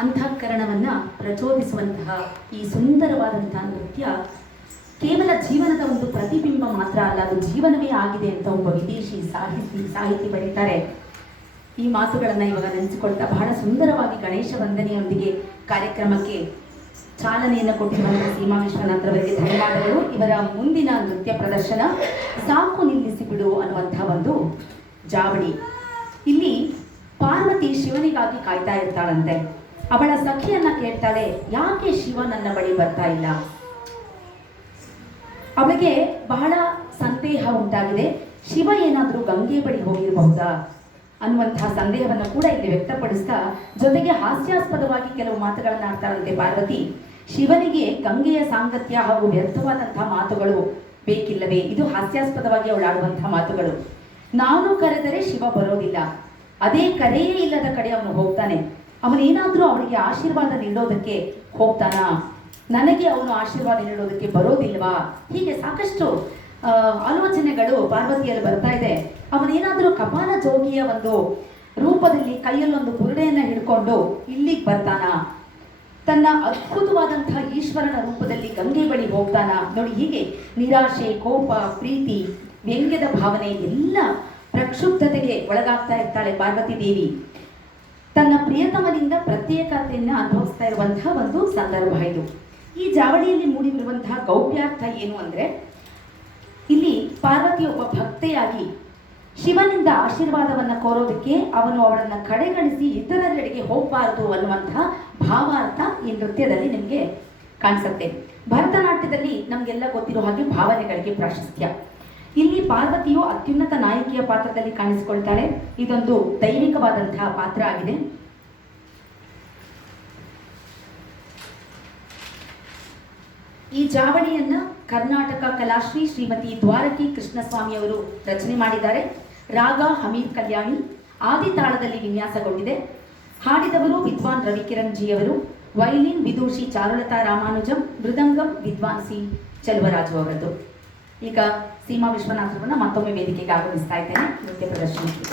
ಅಂತಃಕರಣವನ್ನು ಪ್ರಚೋದಿಸುವಂತಹ ಈ ಸುಂದರವಾದಂತಹ ನೃತ್ಯ ಕೇವಲ ಜೀವನದ ಒಂದು ಪ್ರತಿಬಿಂಬ ಮಾತ್ರ ಅಲ್ಲ, ಅದು ಜೀವನವೇ ಆಗಿದೆ ಅಂತ ಒಬ್ಬ ವಿದೇಶಿ ಸಾಹಿತಿ ಬರೀತಾರೆ. ಈ ಮಾತುಗಳನ್ನು ಇವಾಗ ನೆನೆಸಿಕೊಳ್ತಾ ಬಹಳ ಸುಂದರವಾಗಿ ಗಣೇಶ ವಂದನೆಯೊಂದಿಗೆ ಕಾರ್ಯಕ್ರಮಕ್ಕೆ ಚಾಲನೆಯನ್ನು ಕೊಟ್ಟಿರುವಂತಹ ಸೀಮಾ ವಿಶ್ವನಾಥ್ರವರಿಗೆ ಧನ್ಯವಾದಗಳು. ಇವರ ಮುಂದಿನ ನೃತ್ಯ ಪ್ರದರ್ಶನ ಸಾಕು ನಿಲ್ಲಿಸಿ ಬಿಡು ಅನ್ನುವಂಥ ಒಂದು ಜಾವಳಿ. ಇಲ್ಲಿ ಪಾರ್ವತಿ ಶಿವನಿಗಾಗಿ ಕಾಯ್ತಾ ಇರ್ತಾಳಂತೆ. ಅವಳ ಸಖಿಯನ್ನ ಕೇಳ್ತಾಳೆ, ಯಾಕೆ ಶಿವ ನನ್ನ ಬಳಿ ಬರ್ತಾ ಇಲ್ಲ? ಅವಳಿಗೆ ಬಹಳ ಸಂದೇಹ ಉಂಟಾಗಿದೆ. ಶಿವ ಏನಾದರೂ ಗಂಗೆ ಬಳಿ ಹೋಗಿರಬಹುದಾ ಅನ್ನುವಂತಹ ಸಂದೇಹವನ್ನು ಕೂಡ ಇಲ್ಲಿ ವ್ಯಕ್ತಪಡಿಸ್ತಾ, ಜೊತೆಗೆ ಹಾಸ್ಯಾಸ್ಪದವಾಗಿ ಕೆಲವು ಮಾತುಗಳನ್ನು ಆಡ್ತಾಳಂತೆ ಪಾರ್ವತಿ. ಶಿವನಿಗೆ ಗಂಗೆಯ ಸಾಂಗತ್ಯ ಹಾಗೂ ವ್ಯರ್ಥವಾದಂತಹ ಮಾತುಗಳು ಬೇಕಿಲ್ಲವೇ? ಇದು ಹಾಸ್ಯಾಸ್ಪದವಾಗಿ ಅವಳು ಆಡುವಂತಹ ಮಾತುಗಳು. ನಾನು ಕರೆದರೆ ಶಿವ ಬರೋದಿಲ್ಲ, ಅದೇ ಕರೆಯೇ ಇಲ್ಲದ ಕಡೆ ಅವನು ಹೋಗ್ತಾನೆ. ಅವನೇನಾದರೂ ಅವಳಿಗೆ ಆಶೀರ್ವಾದ ನೀಡೋದಕ್ಕೆ ಹೋಗ್ತಾನಾ? ನನಗೆ ಅವನು ಆಶೀರ್ವಾದ ನೀಡೋದಕ್ಕೆ ಬರೋದಿಲ್ವಾ? ಹೀಗೆ ಸಾಕಷ್ಟು ಆಲೋಚನೆಗಳು ಪಾರ್ವತಿಯಲ್ಲಿ ಬರ್ತಾ ಇದೆ. ಅವನೇನಾದರೂ ಕಪಾಲ ಜೋಗಿಯ ಒಂದು ರೂಪದಲ್ಲಿ ಕೈಯಲ್ಲೊಂದು ಬುರುಡೆಯನ್ನ ಹಿಡ್ಕೊಂಡು ಇಲ್ಲಿಗೆ ಬರ್ತಾನಾ? ತನ್ನ ಅದ್ಭುತವಾದಂತಹ ಈಶ್ವರನ ರೂಪದಲ್ಲಿ ಗಂಗೆ ಬಳಿ ಹೋಗ್ತಾನಾ? ನೋಡಿ, ಹೀಗೆ ನಿರಾಶೆ, ಕೋಪ, ಪ್ರೀತಿ, ವ್ಯಂಗ್ಯದ ಭಾವನೆ ಎಲ್ಲ ಪ್ರಕ್ಷುಬ್ಧತೆಗೆ ಒಳಗಾಗ್ತಾ ಇರ್ತಾಳೆ ಪಾರ್ವತಿ ದೇವಿ. ತನ್ನ ಪ್ರಿಯತಮನಿಂದ ಪ್ರತ್ಯೇಕತೆಯನ್ನ ಅನುಭವಿಸ್ತಾ ಇರುವಂತಹ ಒಂದು ಸಂದರ್ಭ ಇದು. ಈ ಜಾವಳಿಯಲ್ಲಿ ಮೂಡಿರುವಂತಹ ಗೌಪ್ಯಾರ್ಥ ಏನು ಅಂದ್ರೆ, ಇಲ್ಲಿ ಪಾರ್ವತಿ ಒಬ್ಬ ಭಕ್ತೆಯಾಗಿ ಶಿವನಿಂದ ಆಶೀರ್ವಾದವನ್ನ ಕೋರೋದಕ್ಕೆ ಅವನು ಅವಳನ್ನ ಕಡೆಗಣಿಸಿ ಇತರರೆಡೆಗೆ ಹೋಗಬಾರದು ಅನ್ನುವಂತಹ ಭಾವಾರ್ಥ ಈ ನೃತ್ಯದಲ್ಲಿ ನಿಮಗೆ ಕಾಣಿಸುತ್ತೆ. ಭರತನಾಟ್ಯದಲ್ಲಿ ನಮಗೆಲ್ಲ ಗೊತ್ತಿರೋ ಹಾಗೆ ಭಾವನೆಗಳಿಗೆ ಪ್ರಾಶಸ್ತ್ಯ. ಇಲ್ಲಿ ಪಾರ್ವತಿಯು ಅತ್ಯುನ್ನತ ನಾಯಕಿಯ ಪಾತ್ರದಲ್ಲಿ ಕಾಣಿಸಿಕೊಳ್ತಾಳೆ. ಇದೊಂದು ದೈವಿಕವಾದಂತಹ ಪಾತ್ರ ಆಗಿದೆ. ಈ ಜಾವಳಿಯನ್ನ ಕರ್ನಾಟಕ ಕಲಾಶ್ರೀ ಶ್ರೀಮತಿ ದ್ವಾರಕಿ ಕೃಷ್ಣಸ್ವಾಮಿ ಅವರು ರಚನೆ ಮಾಡಿದ್ದಾರೆ. ರಾಗ ಹಮೀದ್ ಕಲ್ಯಾಣಿ, ಆದಿ ತಾಳದಲ್ಲಿ ವಿನ್ಯಾಸಗೊಂಡಿದೆ. ಹಾಡಿದವರು ವಿದ್ವಾನ್ ರವಿಕಿರಣ್ ಜಿ ಅವರು, ವೈಲಿನ್ ವಿದೂಷಿ ಚಾರುಲತಾ ರಾಮಾನುಜಂ, ಮೃದಂಗಂ ವಿದ್ವಾನ್ ಸಿ ಚೆಲುವರಾಜು ಅವರದ್ದು. ಈಗ ಸೀಮಾ ವಿಶ್ವನಾಥರನ್ನ ಮತ್ತೊಮ್ಮೆ ವೇದಿಕೆಗೆ ಆಗಮಿಸ್ತಾ ಇದ್ದೇನೆ ನೃತ್ಯ ಪ್ರದರ್ಶನಕ್ಕೆ.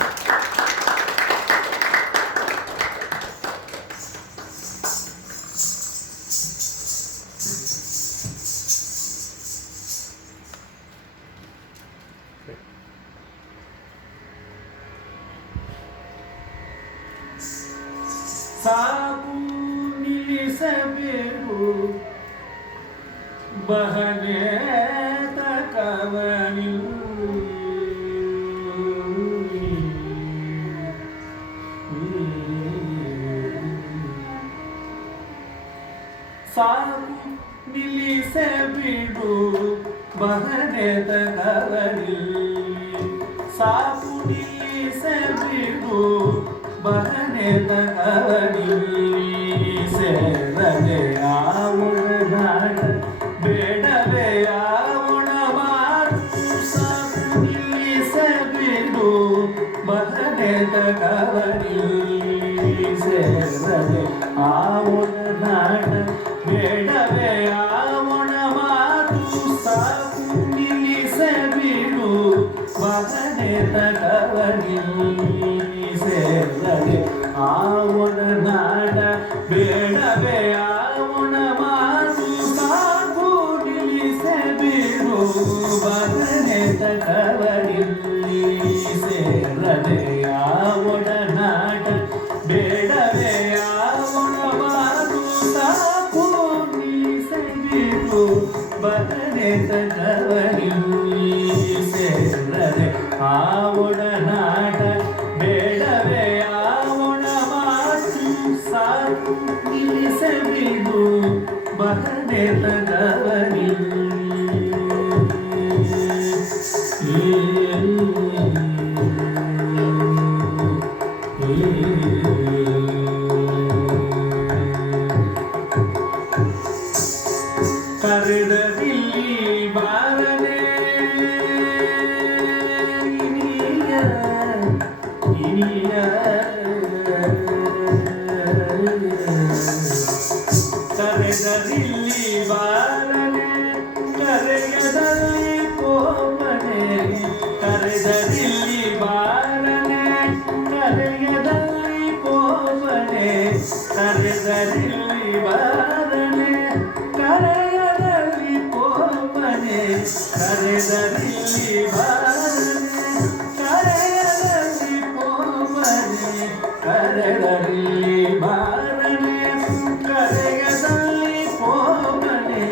ಸಾಕು ನಿಲ್ಲಿಸಬೇಕು ಬಹನೆ ತಕವನಿ ಸಾಕು ನಿಲ್ಲಿಸಬಿಡು ಬಹನೆ ತಕವನಿ ಸಾಕು ನಿಲ್ಲಿಸಬಿಡು ಬಹನೆ ತಕವನಿ ಸೇರದೆ ಆವಣ ಬೇಡವೇ ಆವಣ ಮಾತು ಸಾಕು ನಿಲ್ಲಿಸಬಿಡು ಬಹನೆ ತಕವನಿ ಸೇರದೆ ಆವಣ ಬೇಡವೇ ಆವಣ ಮಾತು ಸಾಕು ನಿಲ್ಲಿಸಬಿಡು ಬಹನೆ ತಕವನಿ ಸೇರದೆ ಆವಣ ನಾಡ ಬೇಡವೇ ಆವಣ ಮಾತು ಸಾಕು ನಿಲ್ಲಿಸಬಿಡು ಬಹನೆ ತಕವನಿ ಸೇರದೆ ಆವಣ ನಾಡ ಬೇಡವೇ ಆವಣ ಮಾತು ಸಾಕು ನಿಲ್ಲಿಸಬಿಡು ಬಹನೆ ತಕವನಿ ಸೇರದೆ ಆವಣ ನಾಡ ಬೇಡವೇ ಆವಣ ಮಾತು ಸಾಕು ನಿಲ್ಲಿಸಬಿಡು ಬಹನೆ ತಕವನಿ ಕರೆದರಿಲ್ಲಿ ಬಾರನೆ ಕರೆದರಿಲ್ಲಿ ಬಾರನೆ ಕರೆದರಿಲ್ಲಿ ಬಾರನೆ ಕರೆಯದಲ್ಲಿ ಪೋವನೆ ಕರೆದರಿಲ್ಲಿ ಬಾರನೆ ಕರೆಯದಲ್ಲಿ ಪೋವನೆ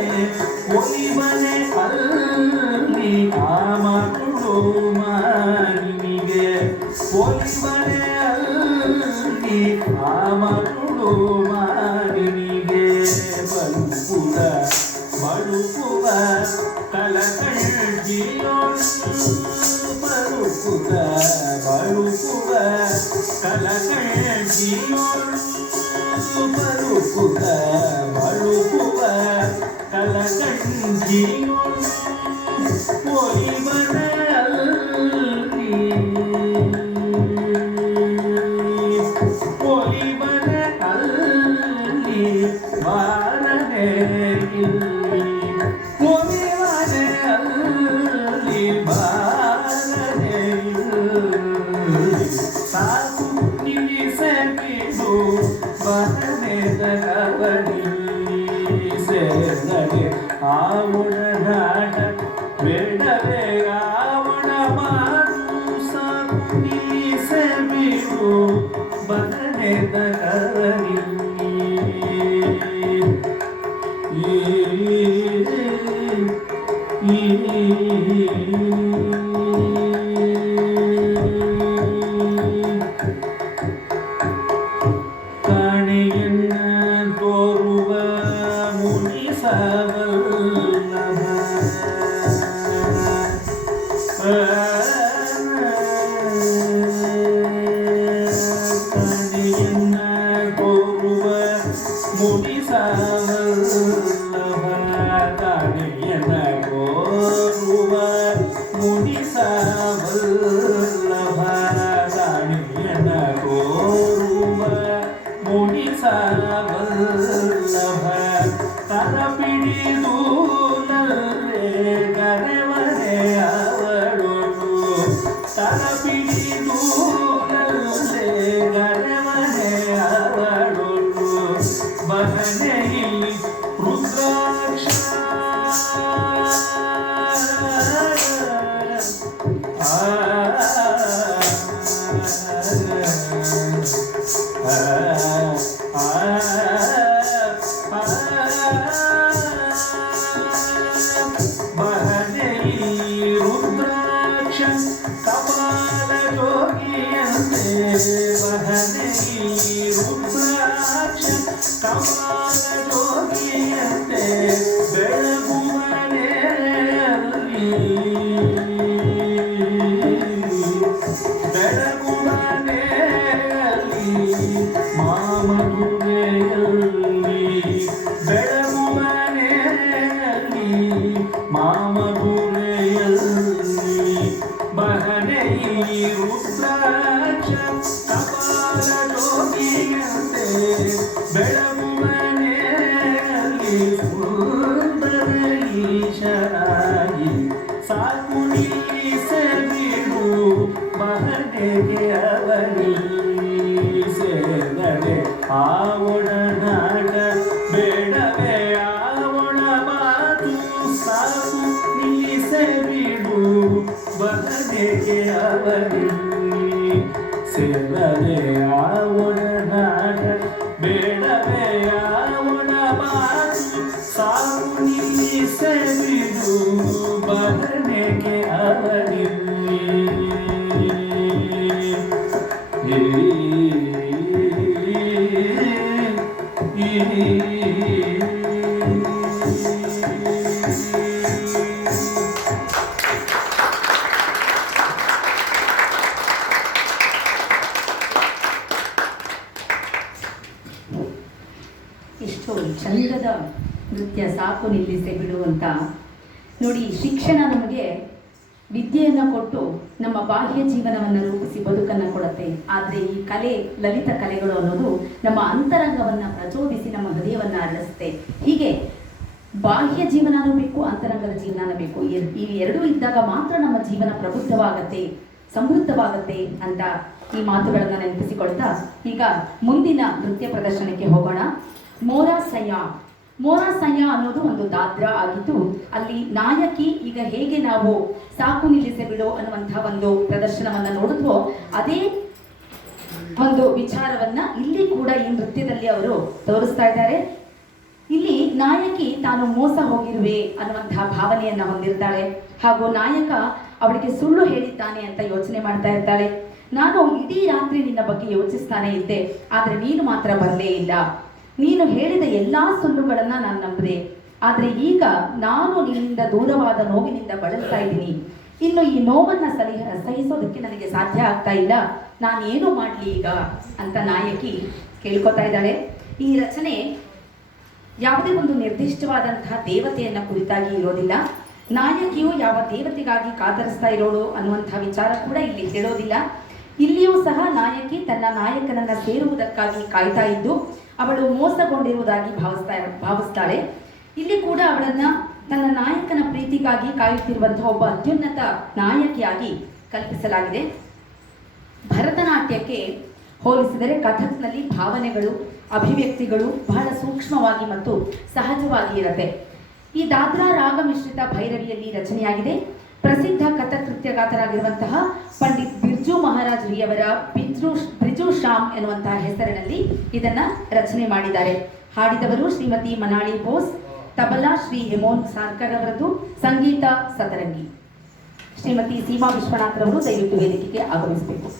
ಒಲಿವನೆ ಅಲ್ಲಿ ಆಮ ಕೊಡು ಮಾನಿಗೆ ಒಲಿವನೆ ಅಲ್ಲಿ ಆಮ ಕೊಡು ಮಾನಿಗೆ ಬಲುಪುರ ಬಳುಪುವ ಕಲಕಳ್ಳಿಯೋಳು ಬಳುಪುವ ಬಳುಪುವ ಕಲಕಳ್ಳಿಯೋಳು ಬಳುಪುವ ಬಳುಪುವ ಕಲಕಳ್ಳಿಯೋಳು ಒಲಿವನ ಅಲ್ಲಿ ಒಲಿವನ ಅಲ್ಲಿ ಬಾರನೆ ಇಲ್ಲಿ ಒಲಿವನೆ ಅಲ್ಲಿ ಬಾರನೆ ಇಲ್ಲಿ ಸಾಕು ನಿಲ್ಲಿಸಬೇಕು ಬರನೆದವನಿ ಸೇರನೆ ಆವಣನಾಟ ಬೇಡವೇ ಆವಣ ಮಾತು ಸಾಕು ನಿಲ್ಲಿಸಬೇಕು ಬರನೆದವನಿ ಕಾಣೆಯನ್ನ ತೋರುವ ಮುನಿಸವಲ್ಲಭ ಕಾಣೆಯನ್ನ ತೋರುವ ಮುನಿಸವಲ್ಲಭ ಕಾಣೆಯನ್ನ ತೋರುವ ಮುನಿಸವಲ್ಲಭ ಕಾಣೆಯನ್ನ ತೋರುವ ಮುನಿಸವಲ್ಲಭ ಕರ ಪಿಡಿದು ನಲ್ಲೆ ಕರೆವನೆ ಅವಳೊಳು ಕರ ಪಿಡಿದು ನಲ್ಲೆ ಕರೆವನೆ ಅವಳೊಳು ಬಹನೆಯಲ್ಲಿ ರುದ್ರಾಕ್ಷ ಬಹನೆಯಲ್ಲಿ ರುದ್ರಾಕ್ಷ ಕಪಾಲ ಜೋಗಿಯಂತೆ ಬಹನೆಯಲ್ಲಿ ರುದ್ರಾಕ್ಷ ಕಪಾಲ ಜೋಗಿಯಂತೆ ಬೆಳಗುವನೆ ಬೆಳಗುವನೆ ಮಾಮಧುರೆಯಲ್ಲಿ ಬೆಳಗುವನೆ ಮಾಮಧುರೆಯಲ್ಲಿ ಬಹನೆಯಲ್ಲಿ ರುದ್ರಾಕ್ಷ ಕಪಾಲ ಜೋಗಿಯಂತೆ ಬೆಳಗುವನೆಯಲ್ಲಿ ಸುಂದರ ಈಶರಾಗಿ ಸಾಕು ನಿಲ್ಲಿಸಬಿಡು ಬಹನೆಗೆ ಅವನಿ ಸೇರಡೆ ಆವಣನಾಟ ಬೇಡವೇ ಆವಣ ಮಾತು ಸಾಕು ನಿಲ್ಲಿಸಬಿಡು ಬಹನೆಗೆ ಅವನಿ ಸೇರಡೆ ಆವಣನಾಟ ಬೇಡವೇ ಆವಣ ಮಾತು ಸಾಕು ನಿಲ್ಲಿಸಬಿಡು ಬಹನೆಗೆ ಅವನಿ ಎಷ್ಟು ಚಂದದ ನೃತ್ಯ, ಸಾಕು ನಿಲ್ಲಿಸಿ ಬಿಡುವಂತ. ನೋಡಿ, ಶಿಕ್ಷಣ ನಮಗೆ ವಿದ್ಯೆಯನ್ನು ಕೊಟ್ಟು ನಮ್ಮ ಬಾಹ್ಯ ಜೀವನವನ್ನು ರೂಪಿಸಿ ಬದುಕನ್ನು ಕೊಡುತ್ತೆ. ಆದರೆ ಈ ಕಲೆ, ಲಲಿತ ಕಲೆಗಳು ಅನ್ನೋದು ನಮ್ಮ ಅಂತರಂಗವನ್ನು ಪ್ರಚೋದಿಸಿ ನಮ್ಮ ಹೃದಯವನ್ನು ಅರಳಿಸುತ್ತೆ. ಹೀಗೆ ಬಾಹ್ಯ ಜೀವನನೂ ಬೇಕು, ಅಂತರಂಗದ ಜೀವನನೂ ಬೇಕು. ಈ ಎರಡೂ ಇದ್ದಾಗ ಮಾತ್ರ ನಮ್ಮ ಜೀವನ ಪ್ರಬುದ್ಧವಾಗತ್ತೆ, ಸಮೃದ್ಧವಾಗತ್ತೆ ಅಂತ ಈ ಮಾತುಗಳನ್ನು ನೆನಪಿಸಿಕೊಳ್ತಾ ಈಗ ಮುಂದಿನ ನೃತ್ಯ ಪ್ರದರ್ಶನಕ್ಕೆ ಹೋಗೋಣ. ಮೋರಾ ಸಯ್ಯ ಮೋರಾಸಯ್ಯ ಅನ್ನೋದು ಒಂದು ದಾದ್ರಾ ಆಗಿದ್ದು, ಅಲ್ಲಿ ನಾಯಕಿ ಈಗ ಹೇಗೆ ನಾವು ಸಾಕು ನಿಲ್ಲಿಸಿ ಬಿಡು ಅನ್ನುವಂತಹ ಒಂದು ಪ್ರದರ್ಶನವನ್ನ ನೋಡಿದ್ವೋ ಅದೇ ಒಂದು ವಿಚಾರವನ್ನ ಇಲ್ಲಿ ಕೂಡ ಈ ನೃತ್ಯದಲ್ಲಿ ಅವರು ತೋರಿಸ್ತಾ ಇದ್ದಾರೆ. ಇಲ್ಲಿ ನಾಯಕಿ ತಾನು ಮೋಸ ಹೋಗಿರುವೆ ಅನ್ನುವಂತಹ ಭಾವನೆಯನ್ನ ಹೊಂದಿರ್ತಾಳೆ, ಹಾಗೂ ನಾಯಕ ಅವಳಿಗೆ ಸುಳ್ಳು ಹೇಳಿದ್ದಾನೆ ಅಂತ ಯೋಚನೆ ಮಾಡ್ತಾ ಇರ್ತಾಳೆ. ನಾನು ಇಡೀ ರಾತ್ರಿ ನಿನ್ನ ಬಗ್ಗೆ ಯೋಚಿಸ್ತಾನೆ ಇದ್ದೆ, ಆದ್ರೆ ನೀನು ಮಾತ್ರ ಬರಲೇ ಇಲ್ಲ. ನೀನು ಹೇಳಿದ ಎಲ್ಲಾ ಸುಳ್ಳುಗಳನ್ನ ನಾನು ನಂಬಿದೆ, ಆದ್ರೆ ಈಗ ನಾನು ನಿನ್ನಿಂದ ದೂರವಾದ ನೋವಿನಿಂದ ಬಳಲ್ತಾ ಇದ್ದೀನಿ. ಇನ್ನು ಈ ನೋವನ್ನ ಸಹಿಸೋದಕ್ಕೆ ನನಗೆ ಸಾಧ್ಯ ಆಗ್ತಾ ಇಲ್ಲ, ನಾನೇನು ಮಾಡ್ಲಿ ಈಗ ಅಂತ ನಾಯಕಿ ಕೇಳ್ಕೊತಾ ಇದ್ದಾಳೆ. ಈ ರಚನೆ ಯಾವುದೇ ಒಂದು ನಿರ್ದಿಷ್ಟವಾದಂತಹ ದೇವತೆಯನ್ನ ಕುರಿತಾಗಿ ಇರೋದಿಲ್ಲ. ನಾಯಕಿಯು ಯಾವ ದೇವತೆಗಾಗಿ ಕಾತರಿಸ್ತಾ ಇರೋಳು ಅನ್ನುವಂತಹ ವಿಚಾರ ಕೂಡ ಇಲ್ಲಿ ಹೇಳೋದಿಲ್ಲ. ಇಲ್ಲಿಯೂ ಸಹ ನಾಯಕಿ ತನ್ನ ನಾಯಕನನ್ನ ಸೇರುವುದಕ್ಕಾಗಿ ಕಾಯ್ತಾ ಇದ್ದು ಅವಳು ಮೋಸಗೊಂಡಿರುವುದಾಗಿ ಭಾವಿಸ್ತಾಳೆ. ಇಲ್ಲಿ ಕೂಡ ಅವಳನ್ನ ತನ್ನ ನಾಯಕನ ಪ್ರೀತಿಗಾಗಿ ಕಾಯುತ್ತಿರುವಂತಹ ಒಬ್ಬ ಅತ್ಯುನ್ನತ ನಾಯಕಿಯಾಗಿ ಕಲ್ಪಿಸಲಾಗಿದೆ. ಭರತನಾಟ್ಯಕ್ಕೆ ಹೋಲಿಸಿದರೆ ಕಥಕ್ನಲ್ಲಿ ಭಾವನೆಗಳು, ಅಭಿವ್ಯಕ್ತಿಗಳು ಬಹಳ ಸೂಕ್ಷ್ಮವಾಗಿ ಮತ್ತು ಸಹಜವಾಗಿ ಇರುತ್ತೆ. ಈ ದಾದ್ರಾ ರಾಗ ಮಿಶ್ರಿತ ಭೈರವಿಯಲ್ಲಿ ರಚನೆಯಾಗಿದೆ. ಪ್ರಸಿದ್ಧ ಕಥಕ್ ನೃತ್ಯಗಾತರಾಗಿರುವಂತಹ ಪಂಡಿತ್ ಬಿರ್ಜು ಮಹಾರಾಜ್ ರಿಯವರ ಬ್ರಿಜು ಶ್ಯಾಮ್ ಎನ್ನುವಂತಹ ಹೆಸರಿನಲ್ಲಿ ಇದನ್ನ ರಚನೆ ಮಾಡಿದ್ದಾರೆ. ಹಾಡಿದವರು ಶ್ರೀಮತಿ ಮನಾಳಿ ಬೋಸ್, ತಬಲಾ ಶ್ರೀ ಹೇಮೋನ್ ಸಾರ್ಕರ್ ಅವರದ್ದು, ಸಂಗೀತ ಸತರಂಗಿ. ಶ್ರೀಮತಿ ಸೀಮಾ ವಿಶ್ವನಾಥ್ ರವರು ದಯವಿಟ್ಟು ವೇದಿಕೆಗೆ ಆಗಮಿಸಬೇಕು.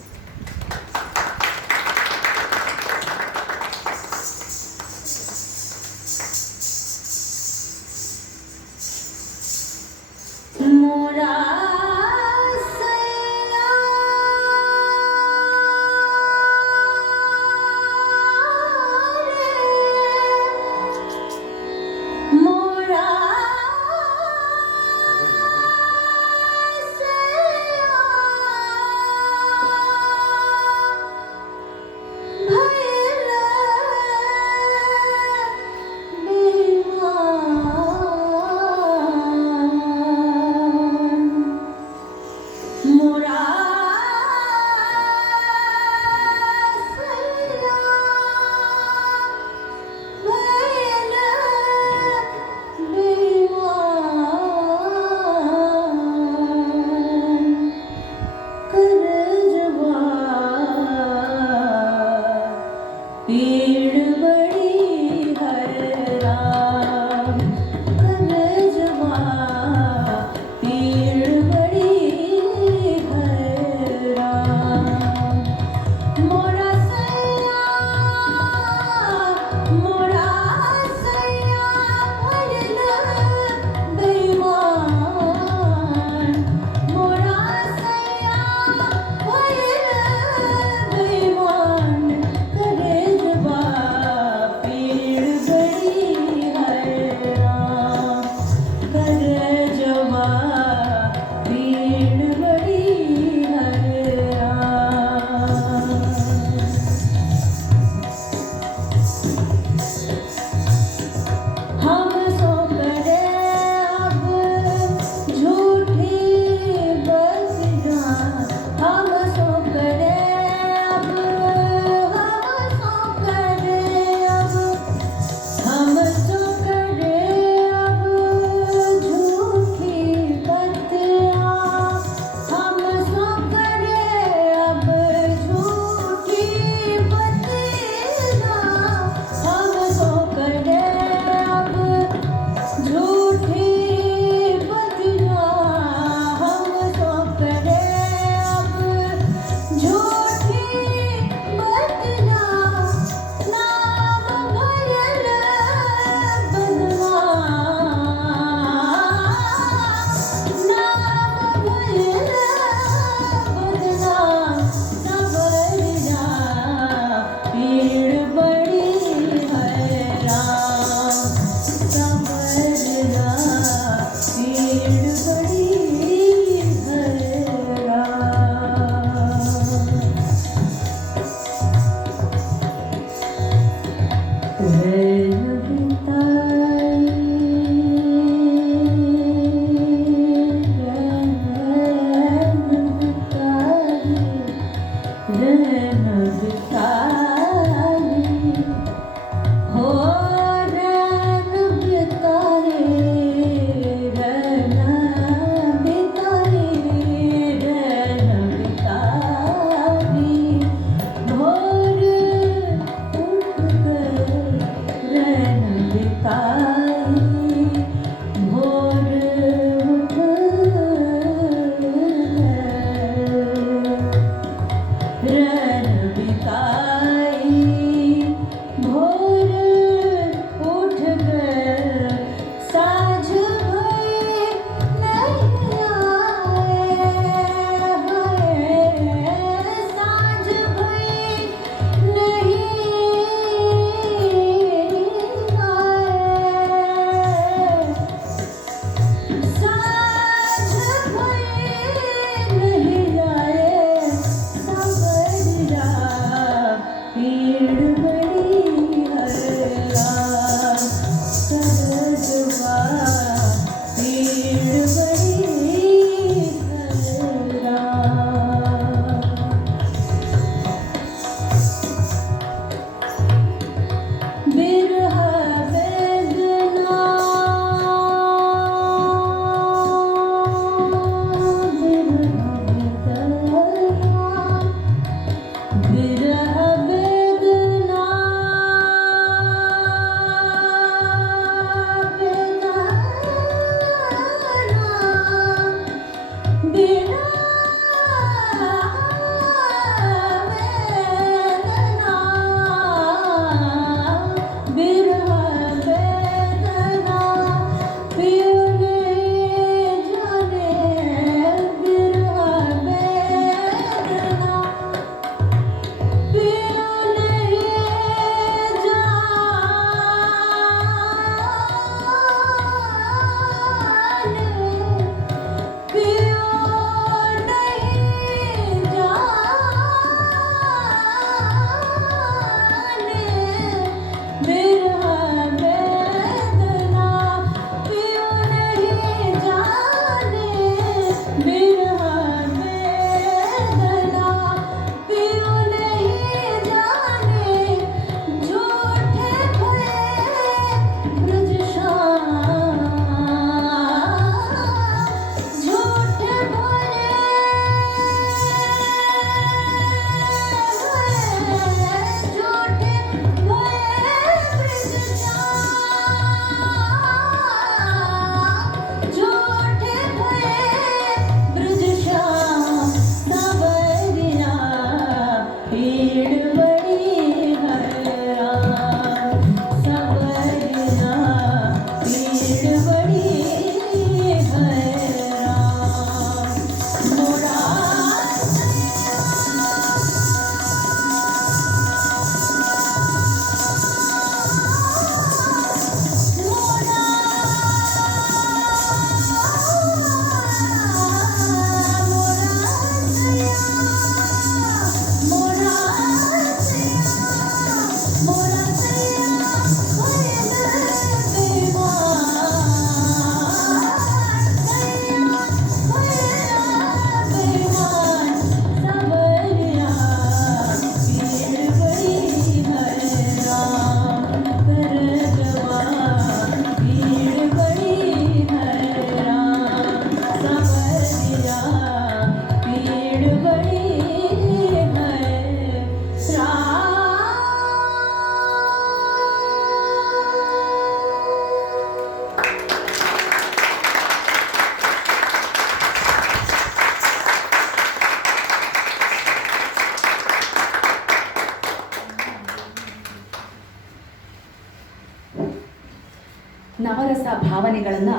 ನವರಸ ಭಾವನೆಗಳನ್ನು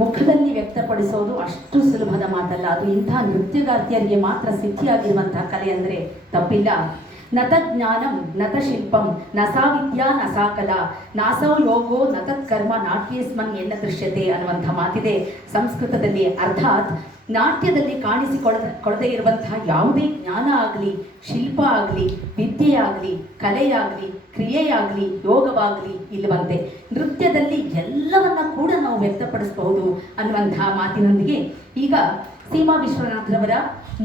ಮುಖದಲ್ಲಿ ವ್ಯಕ್ತಪಡಿಸೋದು ಅಷ್ಟು ಸುಲಭದ ಮಾತಲ್ಲ. ಅದು ಇಂಥ ನೃತ್ಯಗಾರ್ತಿಯರಿಗೆ ಮಾತ್ರ ಸಿದ್ಧಿಯಾಗಿರುವಂತಹ ಕಲೆ ಅಂದರೆ ತಪ್ಪಿಲ್ಲ. ನತಜ್ಞಾನಂ ನತಶಿಲ್ಪಂ ನಸಾವಿದ್ಯಾ ನಸಾಕಲಾ ನಾಸೌ ಯೋಗೋ ನತತ್ಕರ್ಮ ನಾಟ್ಯೇಸ್ಮನ್ ಎಲ್ಲ ದೃಶ್ಯತೆ ಅನ್ನುವಂಥ ಮಾತಿದೆ ಸಂಸ್ಕೃತದಲ್ಲಿ. ಅರ್ಥಾತ್ ನಾಟ್ಯದಲ್ಲಿ ಕಾಣಿಸಿಕೊಳ್ಳದೇ ಇರುವಂತಹ ಯಾವುದೇ ಜ್ಞಾನ ಆಗಲಿ, ಶಿಲ್ಪ ಆಗಲಿ, ವಿದ್ಯೆ ಆಗಲಿ, ಕಲೆಯಾಗಲಿ, ಕ್ರಿಯೆಯಾಗಲಿ, ಯೋಗವಾಗಲಿ ಇಲ್ಲವಂತೆ. ನೃತ್ಯದಲ್ಲಿ ಎಲ್ಲವನ್ನ ಕೂಡ ನಾವು ವ್ಯಕ್ತಪಡಿಸಬಹುದು ಅನ್ನುವಂತಹ ಮಾತಿನೊಂದಿಗೆ ಈಗ ಸೀಮಾ ವಿಶ್ವನಾಥ್ರವರ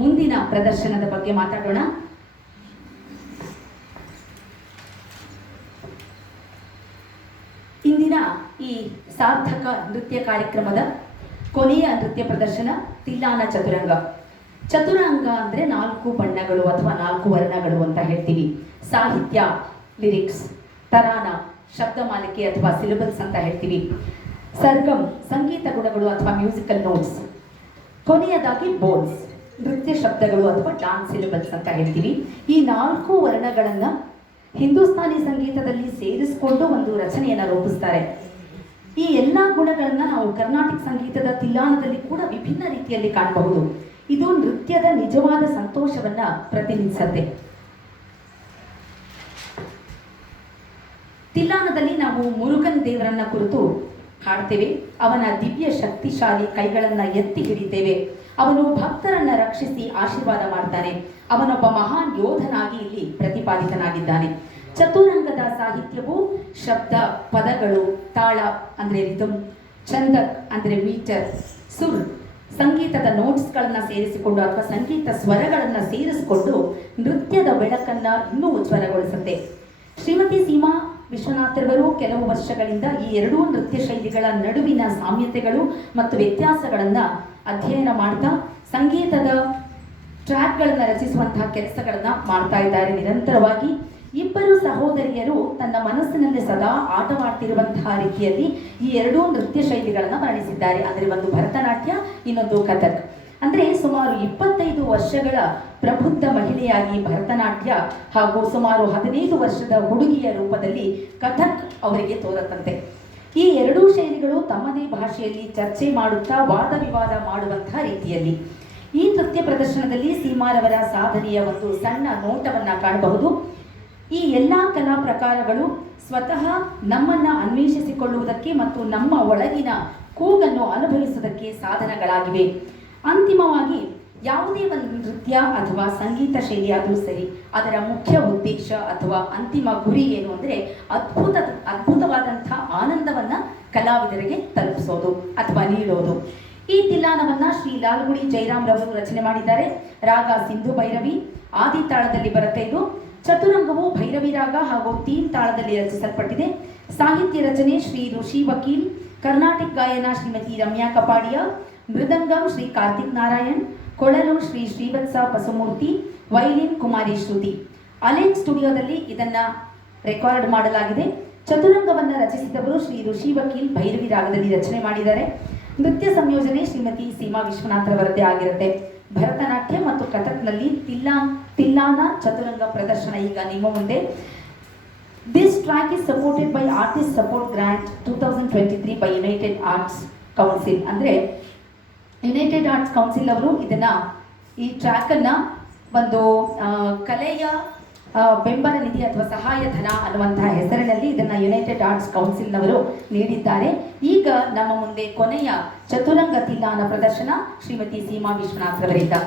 ಮುಂದಿನ ಪ್ರದರ್ಶನದ ಬಗ್ಗೆ ಮಾತಾಡೋಣ. ಇಂದಿನ ಈ ಸಾರ್ಥಕ ನೃತ್ಯ ಕಾರ್ಯಕ್ರಮದ ಕೊನೆಯ ನೃತ್ಯ ಪ್ರದರ್ಶನ ತಿಲ್ಲಾನ ಚತುರಂಗ. ಚತುರಂಗ ಅಂದರೆ 4 ಬಣ್ಣಗಳು ಅಥವಾ 4 ವರ್ಣಗಳು ಅಂತ ಹೇಳ್ತೀವಿ. ಸಾಹಿತ್ಯ, ಲಿರಿಕ್ಸ್, ತರಾನ, ಶಬ್ದಮಾಲಿಕೆ ಅಥವಾ ಸಿಲೆಬಲ್ಸ್ ಅಂತ ಹೇಳ್ತೀವಿ. ಸರ್ಗಮ್, ಸಂಗೀತ ಗುಣಗಳು ಅಥವಾ ಮ್ಯೂಸಿಕಲ್ ನೋಟ್ಸ್. ಕೊನೆಯದಾಗಿ ಬೋಲ್ಸ್, ನೃತ್ಯ ಶಬ್ದಗಳು ಅಥವಾ ಡಾನ್ಸ್ ಸಿಲೆಬಲ್ಸ್ ಅಂತ ಹೇಳ್ತೀವಿ. ಈ 4 ವರ್ಣಗಳನ್ನು ಹಿಂದೂಸ್ತಾನಿ ಸಂಗೀತದಲ್ಲಿ ಸೇರಿಸಿಕೊಂಡು ಒಂದು ರಚನೆಯನ್ನು ರೂಪಿಸ್ತಾರೆ. ಈ ಎಲ್ಲ ಗುಣಗಳನ್ನು ನಾವು ಕರ್ನಾಟಕ ಸಂಗೀತದ ತಿಲ್ಲಾನದಲ್ಲಿ ಕೂಡ ವಿಭಿನ್ನ ರೀತಿಯಲ್ಲಿ ಕಾಣಬಹುದು. ಇದು ನೃತ್ಯದ ನಿಜವಾದ ಸಂತೋಷವನ್ನ ಪ್ರತಿನಿಧಿಸುತ್ತೆ. ತಿಲ್ಲಾನದಲ್ಲಿ ನಾವು ಮುರುಗನ್ ದೇವರನ್ನ ಕುರಿತು ಹಾಡ್ತೇವೆ. ಅವನ ದಿವ್ಯ ಶಕ್ತಿಶಾಲಿ ಕೈಗಳನ್ನ ಎತ್ತಿ ಹಿಡಿತೇವೆ. ಅವನು ಭಕ್ತರನ್ನ ರಕ್ಷಿಸಿ ಆಶೀರ್ವಾದ ಮಾಡ್ತಾನೆ. ಅವನೊಬ್ಬ ಮಹಾನ್ ಯೋಧನಾಗಿ ಇಲ್ಲಿ ಪ್ರತಿಪಾದಿತನಾಗಿದ್ದಾನೆ. ಚತುರಂಗದ ಸಾಹಿತ್ಯವು ಶಬ್ದ, ಪದಗಳು, ತಾಳ ಅಂದರೆ ರಿದಮ್, ಛಂದ ಅಂದರೆ ಮೀಟರ್, ಸುರ್ ಸಂಗೀತದ ನೋಟ್ಸ್ಗಳನ್ನು ಸೇರಿಸಿಕೊಂಡು ಅಥವಾ ಸಂಗೀತ ಸ್ವರಗಳನ್ನು ಸೇರಿಸಿಕೊಂಡು ನೃತ್ಯದ ಬೆಳಕನ್ನು ಇನ್ನೂ ಉಜ್ವಲಗೊಳಿಸುತ್ತೆ. ಶ್ರೀಮತಿ ಸೀಮಾ ವಿಶ್ವನಾಥ್ರವರು ಕೆಲವು ವರ್ಷಗಳಿಂದ ಈ ಎರಡೂ ನೃತ್ಯ ಶೈಲಿಗಳ ನಡುವಿನ ಸಾಮ್ಯತೆಗಳು ಮತ್ತು ವ್ಯತ್ಯಾಸಗಳನ್ನು ಅಧ್ಯಯನ ಮಾಡ್ತಾ ಸಂಗೀತದ ಟ್ರ್ಯಾಕ್ಗಳನ್ನು ರಚಿಸುವಂತಹ ಕೆಲಸಗಳನ್ನು ಮಾಡ್ತಾ ಇದ್ದಾರೆ ನಿರಂತರವಾಗಿ. ಇಬ್ಬರು ಸಹೋದರಿಯರು ತನ್ನ ಮನಸ್ಸಿನಲ್ಲಿ ಸದಾ ಆಟವಾಡ್ತಿರುವಂತಹ ರೀತಿಯಲ್ಲಿ ಈ ಎರಡೂ ನೃತ್ಯ ಶೈಲಿಗಳನ್ನು ವರ್ಣಿಸಿದ್ದಾರೆ. ಅಂದರೆ ಒಂದು ಭರತನಾಟ್ಯ, ಇನ್ನೊಂದು ಕಥಕ್. ಅಂದರೆ ಸುಮಾರು 25 ವರ್ಷಗಳ ಪ್ರಬುದ್ಧ ಮಹಿಳೆಯಾಗಿ ಭರತನಾಟ್ಯ ಹಾಗೂ ಸುಮಾರು 15 ವರ್ಷದ ಹುಡುಗಿಯ ರೂಪದಲ್ಲಿ ಕಥಕ್ ಅವರಿಗೆ ತೋರತಂತೆ. ಈ ಎರಡೂ ಶೈಲಿಗಳು ತಮ್ಮದೇ ಭಾಷೆಯಲ್ಲಿ ಚರ್ಚೆ ಮಾಡುತ್ತಾ ವಾದ ವಿವಾದ ಮಾಡುವಂತಹ ರೀತಿಯಲ್ಲಿ ಈ ನೃತ್ಯ ಪ್ರದರ್ಶನದಲ್ಲಿ ಸೀಮಾರವರ ಸಾಧನೆಯ ಒಂದು ಸಣ್ಣ ನೋಟವನ್ನು ಕಾಣಬಹುದು. ಈ ಎಲ್ಲ ಕಲಾ ಪ್ರಕಾರಗಳು ಸ್ವತಃ ನಮ್ಮನ್ನು ಅನ್ವೇಷಿಸಿಕೊಳ್ಳುವುದಕ್ಕೆ ಮತ್ತು ನಮ್ಮ ಒಳಗಿನ ಕೂಗನ್ನು ಅನುಭವಿಸುವುದಕ್ಕೆ ಸಾಧನಗಳಾಗಿವೆ. ಅಂತಿಮವಾಗಿ ಯಾವುದೇ ಒಂದು ನೃತ್ಯ ಅಥವಾ ಸಂಗೀತ ಶೈಲಿಯಾದರೂ ಸರಿ, ಅದರ ಮುಖ್ಯ ಉದ್ದೇಶ ಅಥವಾ ಅಂತಿಮ ಗುರಿ ಏನು ಅಂದರೆ ಅದ್ಭುತವಾದಂಥ ಆನಂದವನ್ನು ಕಲಾವಿದರಿಗೆ ತಲುಪಿಸೋದು ಅಥವಾ ನೀಡೋದು. ಈ ತಿಲ್ಲಾನವನ್ನು ಶ್ರೀ ಲಾಲ್ಗುಡಿ ಜಯರಾಮ್ ರವರು ರಚನೆ ಮಾಡಿದ್ದಾರೆ. ರಾಗ ಸಿಂಧು ಭೈರವಿ, ಆದಿ ತಾಳದಲ್ಲಿ ಬರುತ್ತೆ. ಇದು ಚತುರಂಗವು ಭೈರವಿ ರಾಗ ಹಾಗೂ ತೀನ್ ತಾಳದಲ್ಲಿ ರಚಿಸಲ್ಪಟ್ಟಿದೆ. ಸಾಹಿತ್ಯ ರಚನೆ ಶ್ರೀ ಋಷಿ ವಕೀಲ್, ಕರ್ನಾಟಕ ಗಾಯನ ಶ್ರೀಮತಿ ರಮ್ಯಾ ಕಪಾಡಿಯ, ಮೃದಂಗಂ ಶ್ರೀ ಕಾರ್ತಿಕ್ ನಾರಾಯಣ್, ಕೊಳಲು ಶ್ರೀ ಶ್ರೀವತ್ಸ ಪಸುಮೂರ್ತಿ, ವೈಲಿನ್ ಕುಮಾರಿ ಶ್ರುತಿ. ಅಲೆನ್ ಸ್ಟುಡಿಯೋದಲ್ಲಿ ಇದನ್ನ ರೆಕಾರ್ಡ್ ಮಾಡಲಾಗಿದೆ. ಚತುರಂಗವನ್ನು ರಚಿಸಿದವರು ಶ್ರೀ ಋಷಿ ವಕೀಲ್ ಭೈರವಿ ರಾಗದಲ್ಲಿ ರಚನೆ ಮಾಡಿದ್ದಾರೆ. ನೃತ್ಯ ಸಂಯೋಜನೆ ಶ್ರೀಮತಿ ಸೀಮಾ ವಿಶ್ವನಾಥರವರದ್ದೇ ಆಗಿರುತ್ತೆ. ಭರತನಾಟ್ಯ ಮತ್ತು ಕಥಕ್ನಲ್ಲಿ ತಿಲ್ಲಾನ ಚತುರಂಗ ಪ್ರದರ್ಶನ ಈಗ ನಿಮ್ಮ ಮುಂದೆ. This track is supported by artist support grant 2023 by United Arts Council. ಅಂದರೆ ಯುನೈಟೆಡ್ ಆರ್ಟ್ಸ್ ಕೌನ್ಸಿಲ್ ಅವರು ಈ ಟ್ರ್ಯಾಕನ್ನು ಒಂದು ಕಲೆಯ ಬೆಂಬಲ ನಿಧಿ ಅಥವಾ ಸಹಾಯಧನ ಅನ್ನುವಂತಹ ಹೆಸರಿನಲ್ಲಿ ಇದನ್ನು ಯುನೈಟೆಡ್ ಆರ್ಟ್ಸ್ ಕೌನ್ಸಿಲ್ನವರು ನೀಡಿದ್ದಾರೆ. ಈಗ ನಮ್ಮ ಮುಂದೆ ಕೊನೆಯ ಚತುರಂಗ ತಿಲ್ಲಾನ ಪ್ರದರ್ಶನ ಶ್ರೀಮತಿ ಸೀಮಾ ವಿಶ್ವನಾಥ್ ರವರಿಂದ.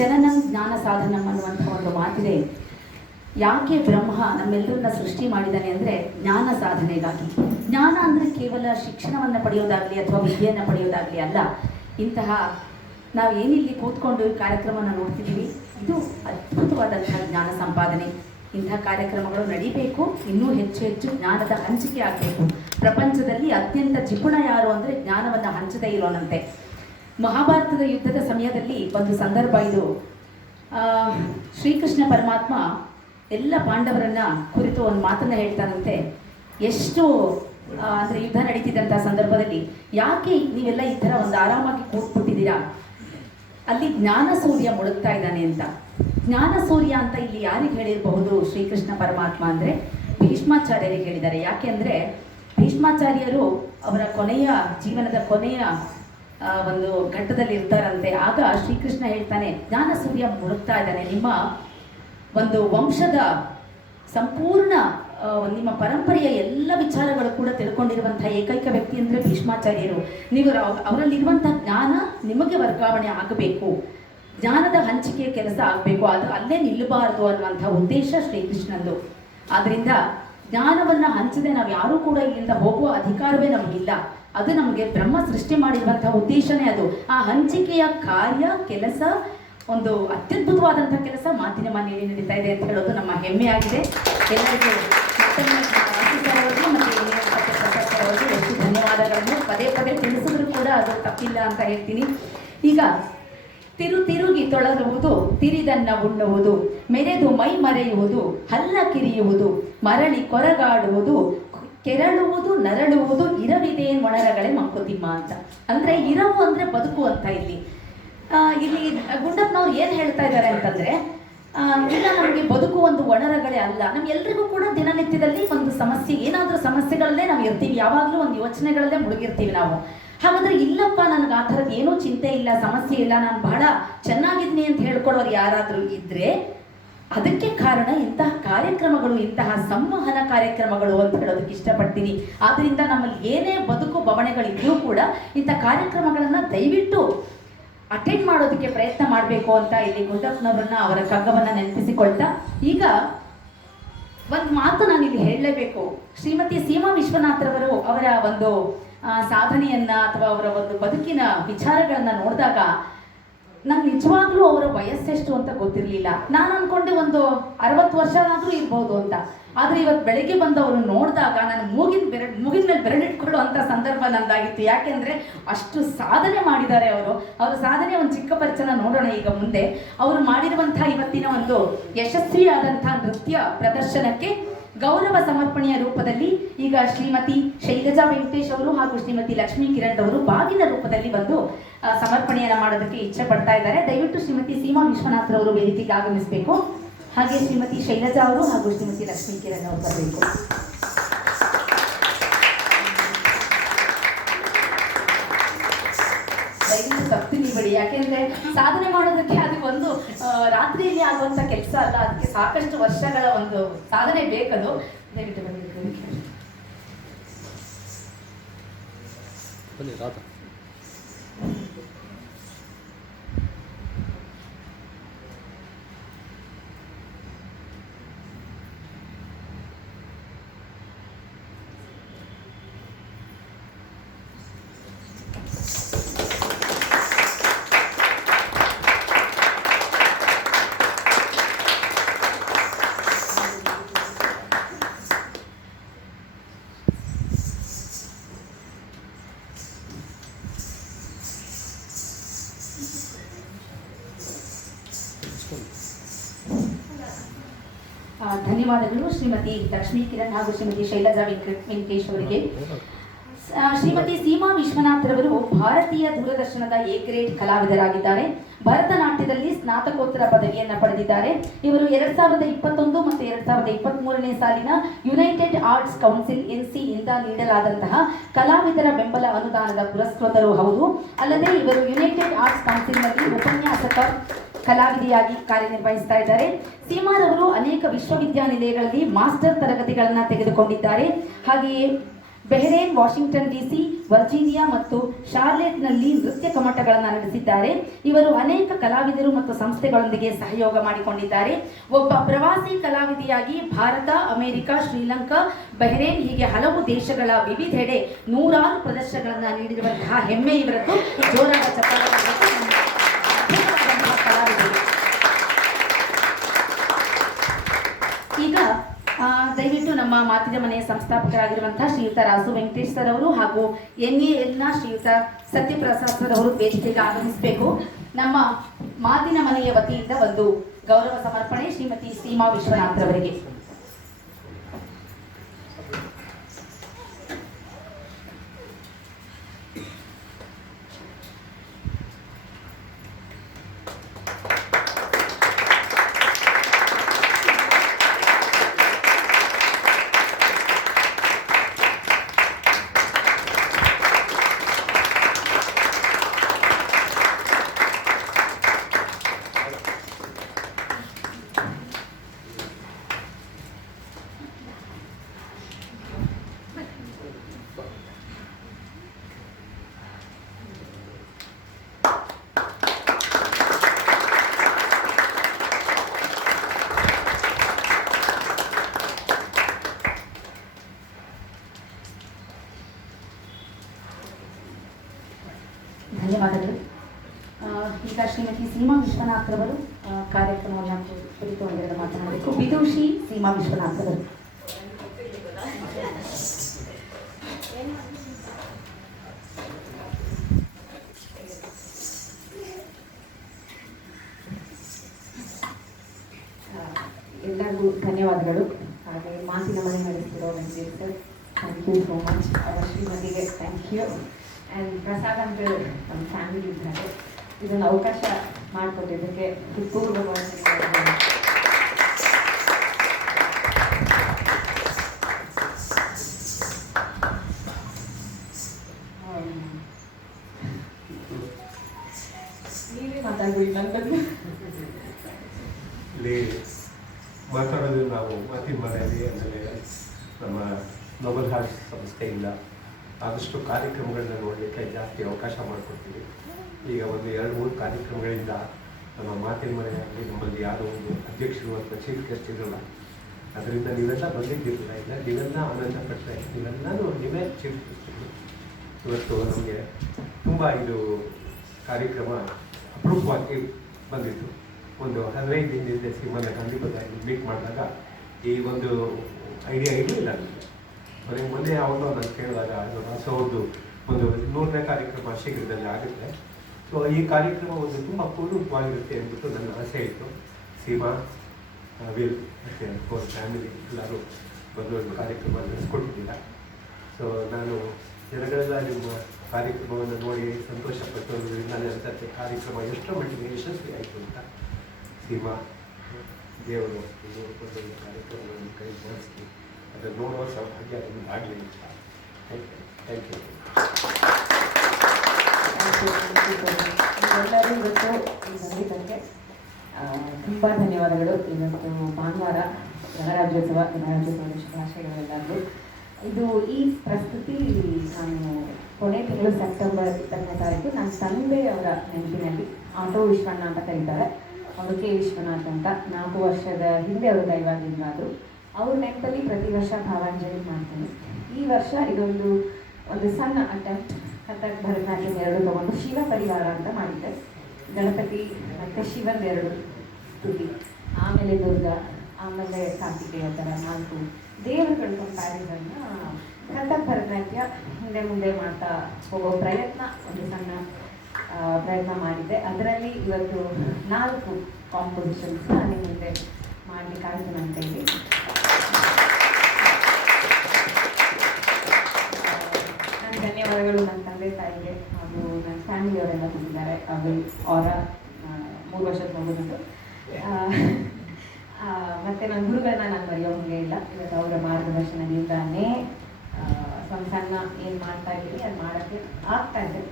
ಜನನಂ ಜ್ಞಾನ ಸಾಧನಂ ಅನ್ನುವಂಥ ಒಂದು ಮಾತಿದೆ. ಯಾಕೆ ಬ್ರಹ್ಮ ನಮ್ಮೆಲ್ಲರನ್ನ ಸೃಷ್ಟಿ ಮಾಡಿದ್ದಾನೆ ಅಂದರೆ ಜ್ಞಾನ ಸಾಧನೆಗಾಗಿ. ಜ್ಞಾನ ಅಂದರೆ ಕೇವಲ ಶಿಕ್ಷಣವನ್ನು ಪಡೆಯೋದಾಗಲಿ ಅಥವಾ ವಿದ್ಯೆಯನ್ನು ಪಡೆಯೋದಾಗಲಿ ಅಲ್ಲ. ಇಂತಹ ನಾವೇನಿಲ್ಲಿ ಕೂತ್ಕೊಂಡು ಈ ಕಾರ್ಯಕ್ರಮವನ್ನು ನೋಡ್ತಿದ್ದೀವಿ, ಇದು ಅದ್ಭುತವಾದಂತಹ ಜ್ಞಾನ ಸಂಪಾದನೆ. ಇಂಥ ಕಾರ್ಯಕ್ರಮಗಳು ನಡೀಬೇಕು. ಇನ್ನೂ ಹೆಚ್ಚು ಹೆಚ್ಚು ಜ್ಞಾನದ ಹಂಚಿಕೆ ಆಗಬೇಕು. ಪ್ರಪಂಚದಲ್ಲಿ ಅತ್ಯಂತ ಜಿಪುಣ ಯಾರು ಅಂದರೆ ಜ್ಞಾನವನ್ನು ಹಂಚದೇ ಇರೋನಂತೆ. ಮಹಾಭಾರತದ ಯುದ್ಧದ ಸಮಯದಲ್ಲಿ ಒಂದು ಸಂದರ್ಭ ಇದು. ಶ್ರೀಕೃಷ್ಣ ಪರಮಾತ್ಮ ಎಲ್ಲ ಪಾಂಡವರನ್ನ ಕುರಿತು ಒಂದು ಮಾತನ್ನು ಹೇಳ್ತಾನಂತೆ. ಎಷ್ಟು ಅಂದರೆ ಯುದ್ಧ ನಡೀತಿದ್ದಂಥ ಸಂದರ್ಭದಲ್ಲಿ, ಯಾಕೆ ನೀವೆಲ್ಲ ಈ ಥರ ಒಂದು ಆರಾಮಾಗಿ ಕೂತ್ಬಿಟ್ಟಿದ್ದೀರಾ, ಅಲ್ಲಿ ಜ್ಞಾನ ಸೂರ್ಯ ಮುಳುಗ್ತಾ ಇದ್ದಾನೆ ಅಂತ. ಜ್ಞಾನ ಸೂರ್ಯ ಅಂತ ಇಲ್ಲಿ ಯಾರಿಗೆ ಹೇಳಿರಬಹುದು ಶ್ರೀಕೃಷ್ಣ ಪರಮಾತ್ಮ ಅಂದರೆ ಭೀಷ್ಮಾಚಾರ್ಯರಿಗೆ ಹೇಳಿದ್ದಾರೆ. ಯಾಕೆ ಅಂದರೆ ಭೀಷ್ಮಾಚಾರ್ಯರು ಅವರ ಜೀವನದ ಕೊನೆಯ ಒಂದು ಘಟ್ಟದಲ್ಲಿ ಇರ್ತಾರಂತೆ. ಆಗ ಶ್ರೀಕೃಷ್ಣ ಹೇಳ್ತಾನೆ, ಜ್ಞಾನ ಸೂರ್ಯ ಮುಳುಗ್ತಾ ಇದ್ದಾನೆ, ನಿಮ್ಮ ಒಂದು ವಂಶದ ಸಂಪೂರ್ಣ ನಿಮ್ಮ ಪರಂಪರೆಯ ಎಲ್ಲ ವಿಚಾರಗಳು ಕೂಡ ತಿಳ್ಕೊಂಡಿರುವಂಥ ಏಕೈಕ ವ್ಯಕ್ತಿ ಅಂದರೆ ಭೀಷ್ಮಾಚಾರ್ಯರು. ನೀವು ಅವರಲ್ಲಿರುವಂಥ ಜ್ಞಾನ ನಿಮಗೆ ವರ್ಗಾವಣೆ ಆಗಬೇಕು, ಜ್ಞಾನದ ಹಂಚಿಕೆಯ ಕೆಲಸ ಆಗಬೇಕು, ಅದು ಅಲ್ಲೇ ನಿಲ್ಲಬಾರದು ಅನ್ನುವಂಥ ಉದ್ದೇಶ ಶ್ರೀಕೃಷ್ಣಂದು. ಆದ್ದರಿಂದ ಜ್ಞಾನವನ್ನು ಹಂಚದೆ ನಾವು ಯಾರೂ ಕೂಡ ಇಲ್ಲಿಂದ ಹೋಗುವ ಅಧಿಕಾರವೇ ನಮಗಿಲ್ಲ. ಅದು ನಮಗೆ ಬ್ರಹ್ಮ ಸೃಷ್ಟಿ ಮಾಡಿರುವಂಥ ಉದ್ದೇಶನೇ ಅದು. ಆ ಹಂಚಿಕೆಯ ಕಾರ್ಯ ಕೆಲಸ ಒಂದು ಅತ್ಯದ್ಭುತವಾದಂಥ ಕೆಲಸ ಮಾತಿನ ಮನೆಯಲ್ಲಿ ನಡೀತಾ ಇದೆ ಅಂತ ಹೇಳೋದು ನಮ್ಮ ಹೆಮ್ಮೆಯಾಗಿದೆ. ಎಲ್ಲರಿಗೂ ಮತ್ತು ಹೆಚ್ಚು ಧನ್ಯವಾದಗಳನ್ನು ಪದೇ ಪದೇ ತಿಳಿಸಿದ್ರು ಕೂಡ ಅದು ತಪ್ಪಿಲ್ಲ ಅಂತ ಹೇಳ್ತೀನಿ. ಈಗ ತಿರುಗಿ ತೊಳಲುವುದು, ತಿರಿದನ್ನ ಉಣ್ಣುವುದು, ಮೆರೆದು ಮೈ ಮರೆಯುವುದು, ಹಲ್ಲ ಕಿರಿಯುವುದು, ಮರಳಿ ಕೊರಗಾಡುವುದು, ಕೆರಳುವುದು, ನರಳುವುದು, ಇರವಿದೆ ಮೊಣರಗಳೇ ಮಂಕುತಿಮ್ಮ ಅಂತ. ಅಂದರೆ ಇರವು ಅಂದರೆ ಬದುಕು ಅಂತ. ಇಲ್ಲಿ ಗುಂಡಪ್ಪನವ್ರು ಏನು ಹೇಳ್ತಾ ಇದ್ದಾರೆ ಅಂತಂದರೆ, ಇಲ್ಲ ನಮಗೆ ಬದುಕು ಒಂದು ಒಣರಗಳೇ ಅಲ್ಲ, ನಮ್ಗೆಲ್ರಿಗೂ ಕೂಡ ದಿನನಿತ್ಯದಲ್ಲಿ ಒಂದು ಸಮಸ್ಯೆ, ಏನಾದರೂ ಸಮಸ್ಯೆಗಳಲ್ಲೇ ನಾವು ಇರ್ತೀವಿ, ಯಾವಾಗಲೂ ಒಂದು ಯೋಚನೆಗಳಲ್ಲೇ ಮುಳುಗಿರ್ತೀವಿ ನಾವು. ಹಾಗಾದರೆ ಇಲ್ಲಪ್ಪ ನನಗೆ ಆ ಥರದ್ದು ಏನೂ ಚಿಂತೆ ಇಲ್ಲ, ಸಮಸ್ಯೆ ಇಲ್ಲ, ನಾನು ಬಹಳ ಚೆನ್ನಾಗಿದ್ದೀನಿ ಅಂತ ಹೇಳ್ಕೊಳ್ಳೋರು ಯಾರಾದರೂ ಇದ್ದರೆ ಅದಕ್ಕೆ ಕಾರಣ ಇಂತಹ ಕಾರ್ಯಕ್ರಮಗಳು, ಇಂತಹ ಸಂವಹನ ಕಾರ್ಯಕ್ರಮಗಳು ಅಂತ ಹೇಳೋದಕ್ಕೆ ಇಷ್ಟಪಡ್ತೀನಿ. ಆದ್ದರಿಂದ ನಮ್ಮಲ್ಲಿ ಏನೇ ಬದುಕು ಬವಣೆಗಳಿದ್ರೂ ಕೂಡ ಇಂಥ ಕಾರ್ಯಕ್ರಮಗಳನ್ನು ದಯವಿಟ್ಟು ಅಟೆಂಡ್ ಮಾಡೋದಕ್ಕೆ ಪ್ರಯತ್ನ ಮಾಡಬೇಕು ಅಂತ ಇಲ್ಲಿ ಗುಂಡಪ್ಪನವರನ್ನ ಅವರ ಕಗ್ಗವನ್ನು ನೆನಪಿಸಿಕೊಳ್ತಾ, ಈಗ ಒಂದು ಮಾತು ನಾನು ಇಲ್ಲಿ ಹೇಳಲೇಬೇಕು. ಶ್ರೀಮತಿ ಸೀಮಾ ವಿಶ್ವನಾಥ್ರವರು ಅವರ ಒಂದು ಸಾಧನೆಯನ್ನ ಅಥವಾ ಅವರ ಒಂದು ಬದುಕಿನ ವಿಚಾರಗಳನ್ನ ನೋಡಿದಾಗ ನಂಗೆ ನಿಜವಾಗ್ಲೂ ಅವರ ವಯಸ್ಸೆಷ್ಟು ಅಂತ ಗೊತ್ತಿರಲಿಲ್ಲ. ನಾನು ಅಂದ್ಕೊಂಡೆ ಒಂದು 60 ವರ್ಷ ಆದರೂ ಇರ್ಬೋದು ಅಂತ. ಆದರೆ ಇವತ್ತು ಬೆಳಗ್ಗೆ ಬಂದು ಅವರು ನೋಡಿದಾಗ ನಾನು ಮೂಗಿನ ಮೇಲೆ ಬೆರಳಿಟ್ಕೊಳ್ಳೋ ಅಂಥ ಸಂದರ್ಭ ನಂದಾಗಿತ್ತು. ಯಾಕೆಂದರೆ ಅಷ್ಟು ಸಾಧನೆ ಮಾಡಿದ್ದಾರೆ ಅವರು. ಅವರ ಸಾಧನೆ ಒಂದು ಚಿಕ್ಕ ಪರಿಚಯ ನೋಡೋಣ ಈಗ ಮುಂದೆ. ಅವರು ಮಾಡಿರುವಂಥ ಇವತ್ತಿನ ಒಂದು ಯಶಸ್ವಿಯಾದಂಥ ನೃತ್ಯ ಪ್ರದರ್ಶನಕ್ಕೆ ಗೌರವ ಸಮರ್ಪಣೆಯ ರೂಪದಲ್ಲಿ ಈಗ ಶ್ರೀಮತಿ ಶೈಲಜಾ ವೆಂಕಟೇಶ್ ಅವರು ಹಾಗೂ ಶ್ರೀಮತಿ ಲಕ್ಷ್ಮೀ ಕಿರಣ್ ಅವರು ಬಾಗಿನ ರೂಪದಲ್ಲಿ ಬಂದು ಸಮರ್ಪಣೆಯನ್ನು ಮಾಡೋದಕ್ಕೆ ಇಚ್ಛೆ ಪಡ್ತಾ ಇದ್ದಾರೆ. ದಯವಿಟ್ಟು ಶ್ರೀಮತಿ ಸೀಮಾ ವಿಶ್ವನಾಥ್ರವರು ವೇದಿಕೆಗೆ ಆಗಮಿಸಬೇಕು. ಹಾಗೆ ಶ್ರೀಮತಿ ಶೈಲಜಾ ಅವರು ಹಾಗೂ ಶ್ರೀಮತಿ ಲಕ್ಷ್ಮೀ ಕಿರಣ್ ಅವರು ಬರಬೇಕು. ದಯವಿಟ್ಟು ತಪ್ಪಿನಿ ಬಿಡಿ, ಯಾಕೆಂದ್ರೆ ಸಾಧನೆ ಮಾಡೋದಕ್ಕೆ ಅದು ಒಂದು ರಾತ್ರಿಯಲ್ಲಿ ಆಗುವಂತ ಕೆಲಸ ಅಲ್ಲ, ಅದಕ್ಕೆ ಸಾಕಷ್ಟು ವರ್ಷಗಳ ಒಂದು ಸಾಧನೆ ಬೇಕದು. ದಯವಿಟ್ಟು ಬಂದಿದ್ದೀವಿ. ಧನ್ಯವಾದಗಳು ಶ್ರೀಮತಿ ಲಕ್ಷ್ಮೀ ಕಿರಣ್ ಹಾಗೂ ಶ್ರೀಮತಿ ಶೈಲಜಾ ವೆಂಕಟೇಶ್ ಅವರಿಗೆ. ಶ್ರೀಮತಿ ಸೀಮಾ ವಿಶ್ವನಾಥ್ರವರು ಭಾರತೀಯ ದೂರದರ್ಶನದ ಎ ಗ್ರೇಡ್ ಕಲಾವಿದರಾಗಿದ್ದಾರೆ. ಭರತನಾಟ್ಯದಲ್ಲಿ ಸ್ನಾತಕೋತ್ತರ ಪದವಿಯನ್ನು ಪಡೆದಿದ್ದಾರೆ. ಇವರು 2021 ಮತ್ತು 2023ನೇ ಸಾಲಿನ ಯುನೈಟೆಡ್ ಆರ್ಟ್ಸ್ ಕೌನ್ಸಿಲ್ NC ಇಂದ ನೀಡಲಾದಂತಹ ಕಲಾವಿದರ ಬೆಂಬಲ ಅನುದಾನದ ಪುರಸ್ಕೃತರು ಹೌದು. ಅಲ್ಲದೆ ಇವರು ಯುನೈಟೆಡ್ ಆರ್ಟ್ಸ್ ಕೌನ್ಸಿಲ್ನಲ್ಲಿ ಉಪನ್ಯಾಸಕ ಕಲಾವಿದೆಯಾಗಿ ಕಾರ್ಯನಿರ್ವಹಿಸ್ತಾ ಇದ್ದಾರೆ. ಸೀಮಾರವರು ಅನೇಕ ವಿಶ್ವವಿದ್ಯಾನಿಲಯಗಳಲ್ಲಿ ಮಾಸ್ಟರ್ ತರಗತಿಗಳನ್ನು ತೆಗೆದುಕೊಂಡಿದ್ದಾರೆ. ಹಾಗೆಯೇ ಬೆಹರೇನ್, ವಾಷಿಂಗ್ಟನ್ DC, ವರ್ಜೀನಿಯಾ ಮತ್ತು ಶಾರ್ಲೆಟ್ನಲ್ಲಿ ನೃತ್ಯ ಕಮಟಗಳನ್ನು ನಡೆಸಿದ್ದಾರೆ. ಇವರು ಅನೇಕ ಕಲಾವಿದರು ಮತ್ತು ಸಂಸ್ಥೆಗಳೊಂದಿಗೆ ಸಹಯೋಗ ಮಾಡಿಕೊಂಡಿದ್ದಾರೆ. ಒಬ್ಬ ಪ್ರವಾಸಿ ಕಲಾವಿದೆಯಾಗಿ ಭಾರತ, ಅಮೆರಿಕ, ಶ್ರೀಲಂಕಾ, ಬೆಹರೇನ್ ಹೀಗೆ ಹಲವು ದೇಶಗಳ ವಿವಿಧೆಡೆ 100 ಪ್ರದರ್ಶನಗಳನ್ನು ನೀಡಿರುವಂತಹ ಹೆಮ್ಮೆ ಇವರದ್ದು. ಜೋರಾದ ಚಪ್ಪಾಳೆ ಕಲಾವಿದರು. ಈ ದಯವಿಟ್ಟು ನಮ್ಮ ಮಾತಿನ ಮನೆಯ ಸಂಸ್ಥಾಪಕರಾಗಿರುವಂತಹ ಶ್ರೀಯುತ ರಾಸು ವೆಂಕಟೇಶ್ ಸರ್ ಅವರು ಹಾಗೂ NALನ ಶ್ರೀಯುತ ಸತ್ಯಪ್ರಸಾದ್ ಸರ್ ಅವರು ವೇದಿಕೆಗೆ ಆಗಮಿಸಬೇಕು. ನಮ್ಮ ಮಾತಿನ ಮನೆಯ ವತಿಯಿಂದ ಒಂದು ಗೌರವ ಸಮರ್ಪಣೆ ಶ್ರೀಮತಿ ಸೀಮಾ ವಿಶ್ವನಾಥ್ ಅವರಿಗೆ. ಧನ್ಯವಾದಗಳು. ಈಗ ಶ್ರೀಮತಿ ಸೀಮಾ ವಿಶ್ವನಾಥ್ ಅವರು ಕಾರ್ಯಕ್ರಮವನ್ನು ಕುರಿತು ಒಂದೆರಡು ಮಾತನಾಡಬೇಕು. ವಿದುಷಿ ಸೀಮಾ ವಿಶ್ವನಾಥ್ ಅವರು. ಎಲ್ಲರಿಗೂ ಧನ್ಯವಾದಗಳು. ಹಾಗೆ ಮಾತಿನ ಮನೆ ನಡೆಸ್ತಿರೋ Venkatesh sir, thank you so much. ಅವರ ಶ್ರೀಮತಿಗೆ ಥ್ಯಾಂಕ್ ಯು. ಆ್ಯಂಡ್ ಪ್ರಸಾದ್ ಅಂತ ನಮ್ಮ ಫ್ಯಾಮಿಲಿ ಇದ್ದಾರೆ. ಇದೊಂದು ಅವಕಾಶ ಮಾಡಿಕೊಟ್ಟಿದ್ದಕ್ಕೆ ಹೃತ್ಪೂರ್ವಕವಾಗಿ ನೀವೇ ಮಾತಾಡ್ಬೋದು. ನನ್ನ ಇಲ್ಲಿ ಮಾತಾಡೋದು ನಾವು ಮಾತಿನ ಮನೆಯಲ್ಲಿ ಅಂದರೆ ನಮ್ಮ ನೋಬಲ್ ಹಾರ್ಟ್ ಸಂಸ್ಥೆಯಿಂದ ಆದಷ್ಟು ಕಾರ್ಯಕ್ರಮಗಳನ್ನ ನೋಡಲಿಕ್ಕೆ ಜಾಸ್ತಿ ಅವಕಾಶ ಮಾಡಿಕೊಡ್ತೀವಿ. ಈಗ ಒಂದು 2-3 ಕಾರ್ಯಕ್ರಮಗಳಿಂದ ನಮ್ಮ ಮಾತಿನ ಮನೆಯಲ್ಲಿ ನಮ್ಮಲ್ಲಿ ಯಾವುದೋ ಒಂದು ಅಧ್ಯಕ್ಷರು ಅಥವಾ ಚೀಫ್ ಗೆಸ್ಟ್ ಇರಲ್ಲ. ಅದರಿಂದ ನೀವೆಲ್ಲ ಬಂದಿದ್ದಿರಲಿಲ್ಲ. ಇಲ್ಲ ನೀವೆಲ್ಲ ಆನಂದ ಪಟ್ಟರೆ ನೀವೆಲ್ಲನೂ ನೀವೇ ಚೀಫ್ ಗೆಸ್ಟ್ಗಳು. ಇವತ್ತು ನಮಗೆ ತುಂಬ ಇದು ಕಾರ್ಯಕ್ರಮ ಅಪರೂಪವಾಗಿ ಬಂದಿತ್ತು. ಒಂದು 15 ದಿನದಿಂದ ಸೀಮಾನ ಗಾಂಧಿ ಬಜಾರಲ್ಲಿ ಮೀಟ್ ಮಾಡಿದಾಗ ಈ ಒಂದು ಐಡಿಯಾ ಇರಲಿಲ್ಲ ನನಗೆ. ಮೊನ್ನೆ ಯಾವಾಗಲೂ ನಾನು ಕೇಳಿದಾಗ ರಾಸವ್ರದ್ದು ಒಂದು 100ನೇ ಕಾರ್ಯಕ್ರಮ ಶೀಘ್ರದಲ್ಲಿ ಆಗುತ್ತೆ. ಸೊ ಈ ಕಾರ್ಯಕ್ರಮ ಒಂದು ತುಂಬ ಪೂರ್ವಕವಾಗಿರುತ್ತೆ ಅಂದ್ಬಿಟ್ಟು ನನ್ನ ಆಸೆ ಇತ್ತು. ಸೀಮಾ, ವಿಲ್ ಮತ್ತು ಫೋರ್ ಫ್ಯಾಮಿಲಿ ಎಲ್ಲರೂ ಬಂದು ಒಂದು ಕಾರ್ಯಕ್ರಮ ನಡೆಸ್ಕೊಟ್ಟಿದ್ದೀರ. ಸೊ ನಾನು ಜನಗಳೆಲ್ಲ ನಿಮ್ಮ ಕಾರ್ಯಕ್ರಮವನ್ನು ನೋಡಿ ಸಂತೋಷಪಟ್ಟೋದ್ರಿಂದ ಅನಿಸುತ್ತೆ ಕಾರ್ಯಕ್ರಮ ಎಷ್ಟರ ಮಟ್ಟಿಗೆ ಯಶಸ್ವಿ ಆಯಿತು ಅಂತ. ಸೀಮಾ, ದೇವರು ಒಂದು ಕಾರ್ಯಕ್ರಮವನ್ನು ಕೈ ಮಾಡಿಸ್ತೀವಿ. ಅದನ್ನು ನೋಡುವ ಸೌಭಾಗ್ಯ ಅದನ್ನು ಆಗಲಿ ಅಂತ. Thank you. ಎಲ್ಲರೂ ಇವತ್ತು ಬಂದಿದ್ದಕ್ಕೆ ತುಂಬ ಧನ್ಯವಾದಗಳು. ಇವತ್ತು ಭಾನುವಾರ ಗಣರಾಜ್ಯೋತ್ಸವ ಶುಭಾಶಯಗಳೆಲ್ಲರಿಗೂ. ಇದು ಈ ಪ್ರಸ್ತುತಿ ನಾನು ಕೊನೆ ತಿಂಗಳು ಸೆಪ್ಟೆಂಬರ್ 20ನೇ ತಾರೀಕು ನನ್ನ ತಂದೆಯವರ ನೆನಪಿನಲ್ಲಿ ಆಟೋ ವಿಶ್ವಣ್ಣ ಅಂತ ಕರೀತಾರೆ. ಅವರು ಕೆ ವಿಶ್ವನಾಥ್ ಅಂತ 4 ವರ್ಷದ ಹಿಂದೆ ಅವರು ದೈವಾಧೀನರಾದರು. ಅವ್ರ ನೆನಪಲ್ಲಿ ಪ್ರತಿ ವರ್ಷ ಭಾವಾಂಜಲಿ ಮಾಡ್ತೀನಿ. ಈ ವರ್ಷ ಇದೊಂದು ಸಣ್ಣ ಅಟೆಂಪ್ಟ್ ಕಥಕ್ ಭರತನಾಟ್ಯಂ 2 ತಗೊಂಡು ಶಿವ ಪರಿವಾರ ಅಂತ ಮಾಡಿದ್ದೆ. ಗಣಪತಿ ಮತ್ತು ಶಿವನ್ 2 ತುಟಿ, ಆಮೇಲೆ ದುರ್ಗಾ, ಆಮೇಲೆ ಕಾರ್ತಿಕೇಯ ಥರ 4 ದೇವರುಗಳ ಕಂಪ್ಯಾರಿಸನ್ನ ಕಥಕ್ ಭರತನಾಟ್ಯ ಹಿಂದೆ ಮುಂದೆ ಮಾಡ್ತಾ ಹೋಗೋ ಪ್ರಯತ್ನ, ಒಂದು ಸಣ್ಣ ಪ್ರಯತ್ನ ಮಾಡಿದ್ದೆ. ಅದರಲ್ಲಿ ಇವತ್ತು 4 ಕಾಂಪಿಟಿಷನ್ಸ್ನ ನಿಮ್ಮ ಮುಂದೆ ಮಾಡಲಿಕ್ಕಾಯಿತು ನನ್ನ ಕೈಲಿ. ನನ್ನ ಧನ್ಯವಾದಗಳು ನನ್ನ ತಂದೆ ತಾಯಿಗೆ ಹಾಗೂ ನನ್ನ ಫ್ಯಾಮಿಲಿಯವರೆಲ್ಲ ಬಂದಿದ್ದಾರೆ. ಅವರ 3 ವರ್ಷದ ಮಗುವಿದ್ದು ಮತ್ತು ನನ್ನ ಗುರುಗಳನ್ನ ನಾನು ಮರೆಯೋ ಹಾಗೆ ಇಲ್ಲ. ಇವತ್ತು ಅವರ ಮಾರ್ಗದರ್ಶನದಿಂದಾನೇ ಒಂದು ಸಣ್ಣ ಏನು ಮಾಡ್ತಾ ಇದ್ದೀನಿ ಅದು ಮಾಡೋಕ್ಕೆ ಆಗ್ತಾ ಇದೆ.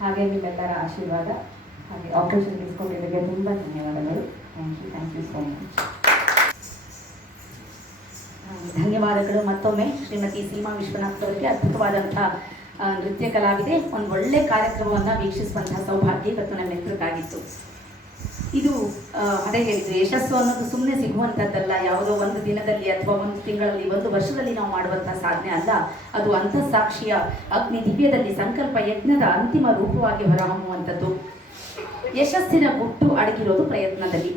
ಹಾಗೆ ನಿಮ್ಮೆಲ್ಲರ ಆಶೀರ್ವಾದ ಹಾಗೆ ಆಪರ್ಚುನಿಟೀಸ್ ಕೊಟ್ಟಿದ್ದಕ್ಕೆ ತುಂಬ ಧನ್ಯವಾದಗಳು. Thank you so much. ಧನ್ಯವಾದಗಳು ಮತ್ತೊಮ್ಮೆ ಶ್ರೀಮತಿ ಸೀಮಾ ವಿಶ್ವನಾಥ್ ಅವರಿಗೆ. ಅದ್ಭುತವಾದಂಥ ನೃತ್ಯ ಕಲಾವಿದೆ. ಒಂದು ಒಳ್ಳೆ ಕಾರ್ಯಕ್ರಮವನ್ನು ವೀಕ್ಷಿಸುವಂತಹ ಸೌಭಾಗ್ಯ ಇವತ್ತು ನಮ್ಮೆಲ್ಲರಿಗಾಗಿತ್ತು. ಇದು ಅದೇ ಹೇಳಿದ್ರು, ಯಶಸ್ಸು ಅನ್ನೋದು ಸುಮ್ಮನೆ ಸಿಗುವಂಥದ್ದಲ್ಲ. ಯಾವುದೋ ಒಂದು ದಿನದಲ್ಲಿ ಅಥವಾ ಒಂದು ತಿಂಗಳಲ್ಲಿ, ಒಂದು ವರ್ಷದಲ್ಲಿ ನಾವು ಮಾಡುವಂಥ ಸಾಧನೆ ಅಲ್ಲ. ಅದು ಅಂತಃಸಾಕ್ಷಿಯ ಅಗ್ನಿ ದಿವ್ಯದಲ್ಲಿ ಸಂಕಲ್ಪ ಯಜ್ಞದ ಅಂತಿಮ ರೂಪವಾಗಿ ಹೊರಹೊಮ್ಮುವಂಥದ್ದು. ಯಶಸ್ಸಿನ ಗುಟ್ಟು ಅಡಗಿರೋದು ಪ್ರಯತ್ನದಲ್ಲಿ.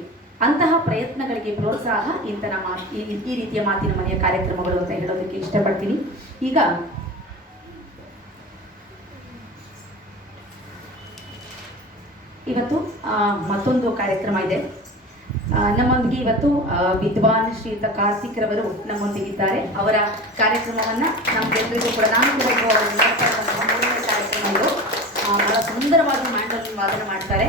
ಅಂತಹ ಪ್ರಯತ್ನಗಳಿಗೆ ಪ್ರೋತ್ಸಾಹ ಈ ರೀತಿಯ ಮಾತಿನ ಮನೆಯ ಕಾರ್ಯಕ್ರಮಗಳು ಅಂತ ಹೇಳೋದಕ್ಕೆ ಇಷ್ಟಪಡ್ತೀನಿ. ಈಗ ಇವತ್ತು ಮತ್ತೊಂದು ಕಾರ್ಯಕ್ರಮ ಇದೆ. ನಮ್ಮೊಂದಿಗೆ ಇವತ್ತು ವಿದ್ವಾನ್ ಶ್ರೀಯುತ ಕಾರ್ತಿಕ್ ರವರು ನಮ್ಮೊಂದಿಗಿದ್ದಾರೆ. ಅವರ ಕಾರ್ಯಕ್ರಮವನ್ನ ನಮ್ಗೆಲ್ಲರಿಗೂ ಕೂಡ ನಾನು ಕೂಡ ಕಾರ್ಯಕ್ರಮ ಇದು ಬಹಳ ಸುಂದರವಾಗಿ ಮ್ಯಾಂಡೋಲಿನ್ ವಾದನ ಮಾಡ್ತಾರೆ.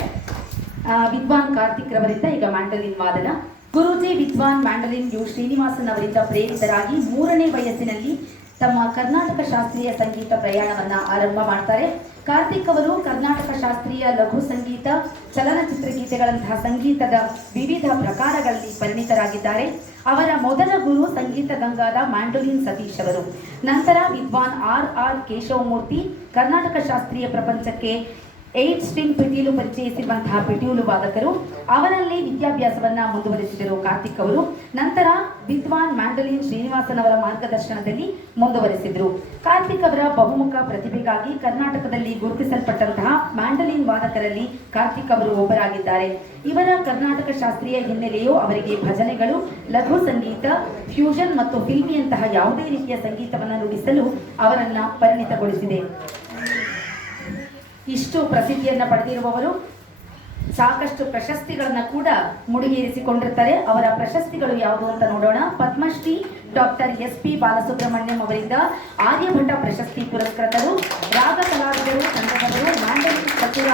ವಿದ್ವಾನ್ ಕಾರ್ತಿಕ್ ರವರಿಂದ ಈಗ ಮ್ಯಾಂಡೋಲಿನ್ ವಾದನ. ಗುರೂಜಿ ವಿದ್ವಾನ್ ಮ್ಯಾಂಡೋಲಿನ್ ಯು ಶ್ರೀನಿವಾಸನ್ ಅವರಿಂದ ಪ್ರೇರಿತರಾಗಿ 3ನೇ ವಯಸ್ಸಿನಲ್ಲಿ ತಮ್ಮ ಕರ್ನಾಟಕ ಶಾಸ್ತ್ರೀಯ ಸಂಗೀತ ಪ್ರಯಾಣವನ್ನ ಆರಂಭ ಮಾಡ್ತಾರೆ. ಕಾರ್ತಿಕ್ ಅವರು ಕರ್ನಾಟಕ ಶಾಸ್ತ್ರೀಯ ಲಘು ಸಂಗೀತ, ಚಲನಚಿತ್ರ ಗೀತೆಗಳಂತಹ ಸಂಗೀತದ ವಿವಿಧ ಪ್ರಕಾರಗಳಲ್ಲಿ ಪರಿಣಿತರಾಗಿದ್ದಾರೆ. ಅವರ ಮೊದಲ ಗುರು ಸಂಗೀತ ಗಂಗಾದ ಮ್ಯಾಂಡೋಲಿನ್ ಸತೀಶ್ ಅವರು. ನಂತರ ವಿದ್ವಾನ್ ಆರ್ ಕೇಶವಮೂರ್ತಿ ಕರ್ನಾಟಕ ಶಾಸ್ತ್ರೀಯ ಪ್ರಪಂಚಕ್ಕೆ 8 ಸ್ಟ್ರಿಂಗ್ ಪಿಟೀಲು ಪರಿಚಯಿಸಿರುವಂತಹ ಪಿಟೀಲು ವಾದಕರು. ಅವರಲ್ಲಿ ವಿದ್ಯಾಭ್ಯಾಸವನ್ನ ಮುಂದುವರಿಸಿದರು ಕಾರ್ತಿಕ್ ಅವರು. ನಂತರ ವಿದ್ವಾನ್ ಮ್ಯಾಂಡೋಲಿನ್ ಶ್ರೀನಿವಾಸನ್ ಅವರ ಮಾರ್ಗದರ್ಶನದಲ್ಲಿ ಮುಂದುವರಿಸಿದರು. ಕಾರ್ತಿಕ್ ಅವರ ಬಹುಮುಖ ಪ್ರತಿಭೆಗಾಗಿ ಕರ್ನಾಟಕದಲ್ಲಿ ಗುರುತಿಸಲ್ಪಟ್ಟಂತಹ ಮ್ಯಾಂಡೋಲಿನ್ ವಾದಕರಲ್ಲಿ ಕಾರ್ತಿಕ್ ಅವರು ಒಬ್ಬರಾಗಿದ್ದಾರೆ. ಇವರ ಕರ್ನಾಟಕ ಶಾಸ್ತ್ರೀಯ ಹಿನ್ನೆಲೆಯು ಅವರಿಗೆ ಭಜನೆಗಳು, ಲಘು ಸಂಗೀತ, ಫ್ಯೂಷನ್ ಮತ್ತು ಫಿಲ್ಮಿಯಂತಹ ಯಾವುದೇ ರೀತಿಯ ಸಂಗೀತವನ್ನು ನುಡಿಸಲು ಅವರನ್ನ ಪರಿಣಿತಗೊಳಿಸಿದೆ. ಇಷ್ಟು ಪ್ರಸಿದ್ಧಿಯನ್ನು ಪಡೆದಿರುವವರು ಸಾಕಷ್ಟು ಪ್ರಶಸ್ತಿಗಳನ್ನ ಕೂಡ ಮುಡಿಗೇರಿಸಿಕೊಂಡಿರ್ತಾರೆ. ಅವರ ಪ್ರಶಸ್ತಿಗಳು ಯಾವುದು ಅಂತ ನೋಡೋಣ. ಪದ್ಮಶ್ರೀ ಡಾಕ್ಟರ್ SP ಬಾಲಸುಬ್ರಹ್ಮಣ್ಯಂ ಅವರಿಂದ ಆರ್ಯಭಟ ಪ್ರಶಸ್ತಿ ಪುರಸ್ಕೃತರು. ರಾಗ ಕಲಾವಿದರು, ತಂಡದವರು ಮ್ಯಾಂಡೋಲಿನ್ ಚತುರ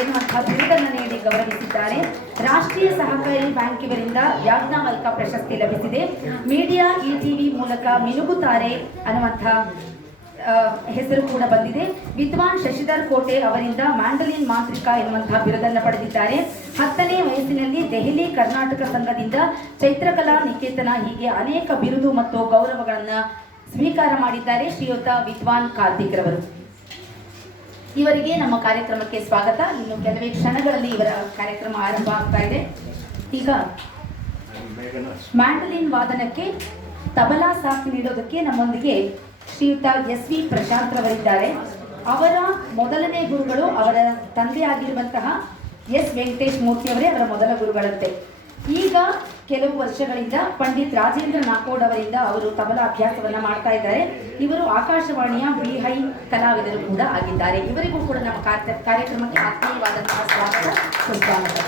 ಎನ್ನುವಂತಹ ಬಿರುದನ್ನು ನೀಡಿ ಗೌರವಿಸಿದ್ದಾರೆ. ರಾಷ್ಟ್ರೀಯ ಸಹಕಾರಿ ಬ್ಯಾಂಕ್ ಇವರಿಂದ ಯಾಜ್ಞವಲ್ಕ ಪ್ರಶಸ್ತಿ ಲಭಿಸಿದೆ. ಮೀಡಿಯಾ ETV ಮೂಲಕ ಮಿನುಗುತ್ತಾರೆ ಅನ್ನುವಂತಹ ಹೆಸರು ಕೂಡ ಬಂದಿದೆ. ವಿದ್ವಾನ್ ಶಶಿಧರ್ ಕೋಟೆ ಅವರಿಂದ ಮ್ಯಾಂಡೋಲಿನ್ ಮಾಂತ್ರಿಕ ಎನ್ನುವಂತಹ ಬಿರುದನ್ನು ಪಡೆದಿದ್ದಾರೆ. 10ನೇ ವಯಸ್ಸಿನಲ್ಲಿ ದೆಹಲಿ ಕರ್ನಾಟಕ ಸಂಘದಿಂದ ಚೈತ್ರಕಲಾ ನಿಕೇತನ ಹೀಗೆ ಅನೇಕ ಬಿರುದು ಮತ್ತು ಗೌರವಗಳನ್ನು ಸ್ವೀಕಾರ ಮಾಡಿದ್ದಾರೆ ಶ್ರೀಯುತ ವಿದ್ವಾನ್ ಕಾರ್ತಿಕ್ ರವರು. ಇವರಿಗೆ ನಮ್ಮ ಕಾರ್ಯಕ್ರಮಕ್ಕೆ ಸ್ವಾಗತ. ಇನ್ನು ಕೆಲವೇ ಕ್ಷಣಗಳಲ್ಲಿ ಇವರ ಕಾರ್ಯಕ್ರಮ ಆರಂಭ ಆಗ್ತಾ ಇದೆ. ಈಗ ಮ್ಯಾಂಡೋಲಿನ್ ವಾದನಕ್ಕೆ ತಬಲಾ ಸಾಥ್ ನೀಡೋದಕ್ಕೆ ನಮ್ಮೊಂದಿಗೆ ಶ್ರೀಯುತ SV ಪ್ರಶಾಂತ್ ರವರಿದ್ದಾರೆ. ಅವರ ಮೊದಲನೇ ಗುರುಗಳು ಅವರ ತಂದೆಯಾಗಿರುವಂತಹ S ವೆಂಕಟೇಶ್ ಮೂರ್ತಿ ಅವರೇ ಅವರ ಮೊದಲ ಗುರುಗಳಂತೆ. ಈಗ ಕೆಲವು ವರ್ಷಗಳಿಂದ ಪಂಡಿತ್ ರಾಜೇಂದ್ರ ನಾಕೋಡ್ ಅವರಿಂದ ಅವರು ತಬಲಾ ಅಭ್ಯಾಸವನ್ನ ಮಾಡ್ತಾ ಇದ್ದಾರೆ. ಇವರು ಆಕಾಶವಾಣಿಯ ಬಿಹೈ ಕಲಾವಿದರು ಕೂಡ ಆಗಿದ್ದಾರೆ. ಇವರಿಗೂ ಕೂಡ ನಮ್ಮ ಕಾರ್ಯಕ್ರಮಕ್ಕೆ ಆತ್ಮೀಯವಾದಂತಹ ಸ್ವಾಗತ, ಸುಸ್ವಾಗತ.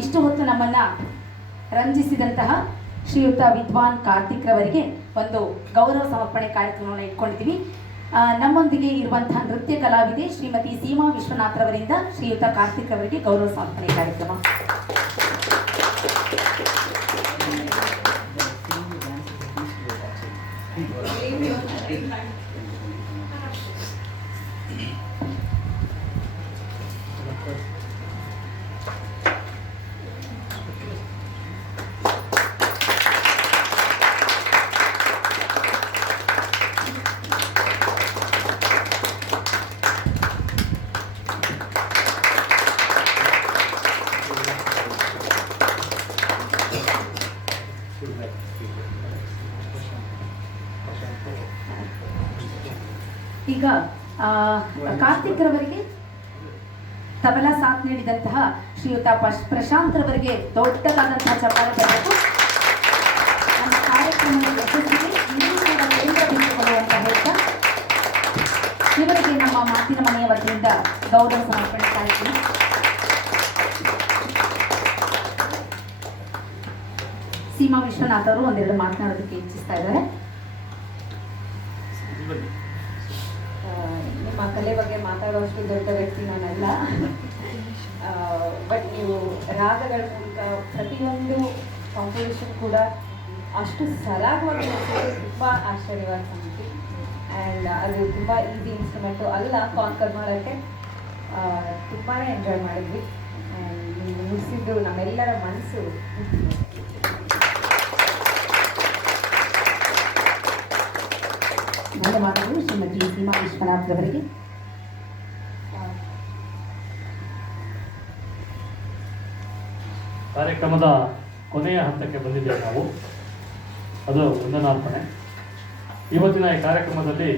ಇಷ್ಟು ಹೊತ್ತು ನಮ್ಮನ್ನು ರಂಜಿಸಿದಂತಹ ಶ್ರೀಯುತ ವಿದ್ವಾನ್ ಕಾರ್ತಿಕ್ ರವರಿಗೆ ಒಂದು ಗೌರವ ಸಮರ್ಪಣೆ ಕಾರ್ಯಕ್ರಮವನ್ನು ಇಟ್ಕೊಂಡಿದ್ದೀವಿ. ನಮ್ಮೊಂದಿಗೆ ಇರುವಂತಹ ನೃತ್ಯ ಕಲಾವಿದೆ ಶ್ರೀಮತಿ ಸೀಮಾ ವಿಶ್ವನಾಥ್ ರವರಿಂದ ಶ್ರೀಯುತ ಕಾರ್ತಿಕ್ ರವರಿಗೆ ಗೌರವ ಸಮರ್ಪಣೆ ಕಾರ್ಯಕ್ರಮ. ಈಗ ಕಾರ್ತಿಕ್ ರವರಿಗೆ ತಬಲಾ ಸಾಥ್ ನೀಡಿದಂತಹ ಶ್ರೀಯುತ ಪ್ರಶಾಂತ್ ರವರಿಗೆ ದೊಡ್ಡದಾದಂತಹ ಚಪ್ಪಾಳೆ ಬರಬೇಕು. ನಮ್ಮ ಕಾರ್ಯಕ್ರಮದ ಯಶಸ್ಸಿಗೆ ಇನ್ನೂ ಕೂಡ ಕೇಂದ್ರ ಬಿಂದುಗಳು ಅಂತ ಹೇಳ್ತಾ ಇವರಿಗೆ ನಮ್ಮ ಮಾತಿನ ಮನೆಯ ವತಿಯಿಂದ ಗೌರವ ಸಮರ್ಪಣೆ ಕಾರ್ಯಕ್ರಮ. ಸೀಮಾ ವಿಶ್ವನಾಥ್ ಅವರು ಒಂದೆರಡು ಮಾತನಾಡೋದಕ್ಕೆ ಇಚ್ಛಿಸ್ತಾ ಇದ್ದಾರೆ. ನಿಮ್ಮ ಕಲೆ ಬಗ್ಗೆ ಮಾತಾಡುವಷ್ಟು ದೊಡ್ಡ ವ್ಯಕ್ತಿ ನಾನಲ್ಲ. ಬಟ್ ನೀವು ರಾಗಗಳ ಮೂಲಕ ಪ್ರತಿಯೊಂದು ಕಾಂಪೋಸಿಷನ್ ಕೂಡ ಅಷ್ಟು ಸರಾಗವಾಗಿ ತುಂಬ ಆಶ್ಚರ್ಯವಾದ ಸಂಗತಿ. ಆ್ಯಂಡ್ ಅದು ತುಂಬ ಈಸಿ ಇನ್ಸ್ಟ್ರೂಮೆಂಟು ಅಲ್ಲ ಕಾನ್ಕರ್ ಮಾಡೋಕ್ಕೆ. ತುಂಬಾ ಎಂಜಾಯ್ ಮಾಡಿದ್ವಿ. ಆ್ಯಂಡ್ ನೀವು ನುಡಿಸಿದ್ದು ನಮ್ಮೆಲ್ಲರ ಮನಸ್ಸು. ಧನ್ಯವಾದಗಳು ಶ್ರೀಮತಿ ಸೀಮಾ ವಿಶ್ವನಾಥ್ ಅವರಿಗೆ. ಕಾರ್ಯಕ್ರಮದ ಕೊನೆಯ ಹಂತಕ್ಕೆ ಬಂದಿದ್ದೇವೆ ನಾವು. ಅದು ವಂದನಾರ್ಪಣೆ. ಇವತ್ತಿನ ಈ ಕಾರ್ಯಕ್ರಮದಲ್ಲಿ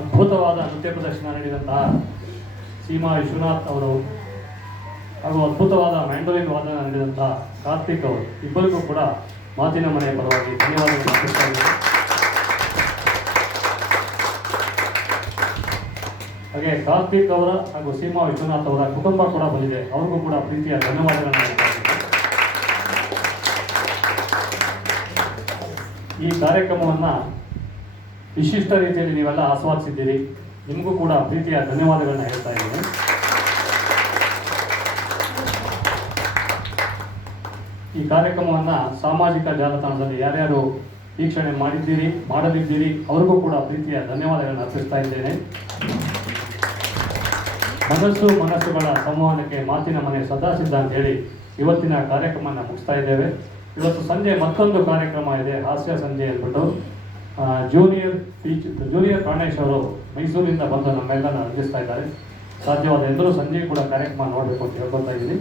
ಅದ್ಭುತವಾದ ನೃತ್ಯ ಪ್ರದರ್ಶನ ನೀಡಿದಂತಹ ಸೀಮಾ ವಿಶ್ವನಾಥ್ ಅವರು ಹಾಗೂ ಅದ್ಭುತವಾದ ಮ್ಯಾಂಡೋಲಿನ್ ವಾದನ ನೀಡಿದಂತಹ ಕಾರ್ತಿಕ್ ಅವರು ಇಬ್ಬರಿಗೂ ಕೂಡ ಮಾತಿನ ಮನೆಯ ಪರವಾಗಿ ಧನ್ಯವಾದಗಳು ಅರ್ಪಿಸ್ತಾ ಇದ್ದೇನೆ. ಹಾಗೆ ಕಾರ್ತಿಕ್ ಅವರ ಹಾಗೂ ಸೀಮಾ ವಿಶ್ವನಾಥ್ ಅವರ ಕುಟುಂಬ ಕೂಡ ಬಂದಿದೆ, ಅವ್ರಿಗೂ ಕೂಡ ಪ್ರೀತಿಯ ಧನ್ಯವಾದಗಳನ್ನು ಹೇಳ್ತಾ ಇದ್ದೇನೆ. ಈ ಕಾರ್ಯಕ್ರಮವನ್ನು ವಿಶಿಷ್ಟ ರೀತಿಯಲ್ಲಿ ನೀವೆಲ್ಲ ಆಸ್ವಾದಿಸಿದ್ದೀರಿ. ನಿಮಗೂ ಕೂಡ ಪ್ರೀತಿಯ ಧನ್ಯವಾದಗಳನ್ನ ಹೇಳ್ತಾ ಇದ್ದೀನಿ. ಈ ಕಾರ್ಯಕ್ರಮವನ್ನು ಸಾಮಾಜಿಕ ಜಾಲತಾಣದಲ್ಲಿ ಯಾರ್ಯಾರು ವೀಕ್ಷಣೆ ಮಾಡಿದ್ದೀರಿ ಮಾಡಲಿದ್ದೀರಿ ಅವ್ರಿಗೂ ಕೂಡ ಪ್ರೀತಿಯ ಧನ್ಯವಾದಗಳನ್ನು ಅರ್ಪಿಸ್ತಾ ಇದ್ದೇನೆ. ಮನಸ್ಸುಗಳ ಸಂವಹನಕ್ಕೆ ಮಾತಿನ ಮನೆ ಸದಾ ಸಿದ್ಧ ಅಂತ ಹೇಳಿ ಇವತ್ತಿನ ಕಾರ್ಯಕ್ರಮನ ಮುಗಿಸ್ತಾ ಇದ್ದೇವೆ. ಇವತ್ತು ಸಂಜೆ ಮತ್ತೊಂದು ಕಾರ್ಯಕ್ರಮ ಇದೆ, ಹಾಸ್ಯ ಸಂಜೆ ಅಂದ್ಬಿಟ್ಟು. ಜೂನಿಯರ್ ಪ್ರಾಣೇಶ್ ಅವರು ಮೈಸೂರಿಂದ ಬಂದು ನಮ್ಮೆಲ್ಲನ ರಂಜಿಸ್ತಾ ಇದ್ದಾರೆ. ಸಾಧ್ಯವಾದ ಎಲ್ಲರೂ ಸಂಜೆ ಕೂಡ ಕಾರ್ಯಕ್ರಮ ನೋಡಬೇಕು ಅಂತ ಹೇಳ್ಕೊತಾ ಇದ್ದೀನಿ.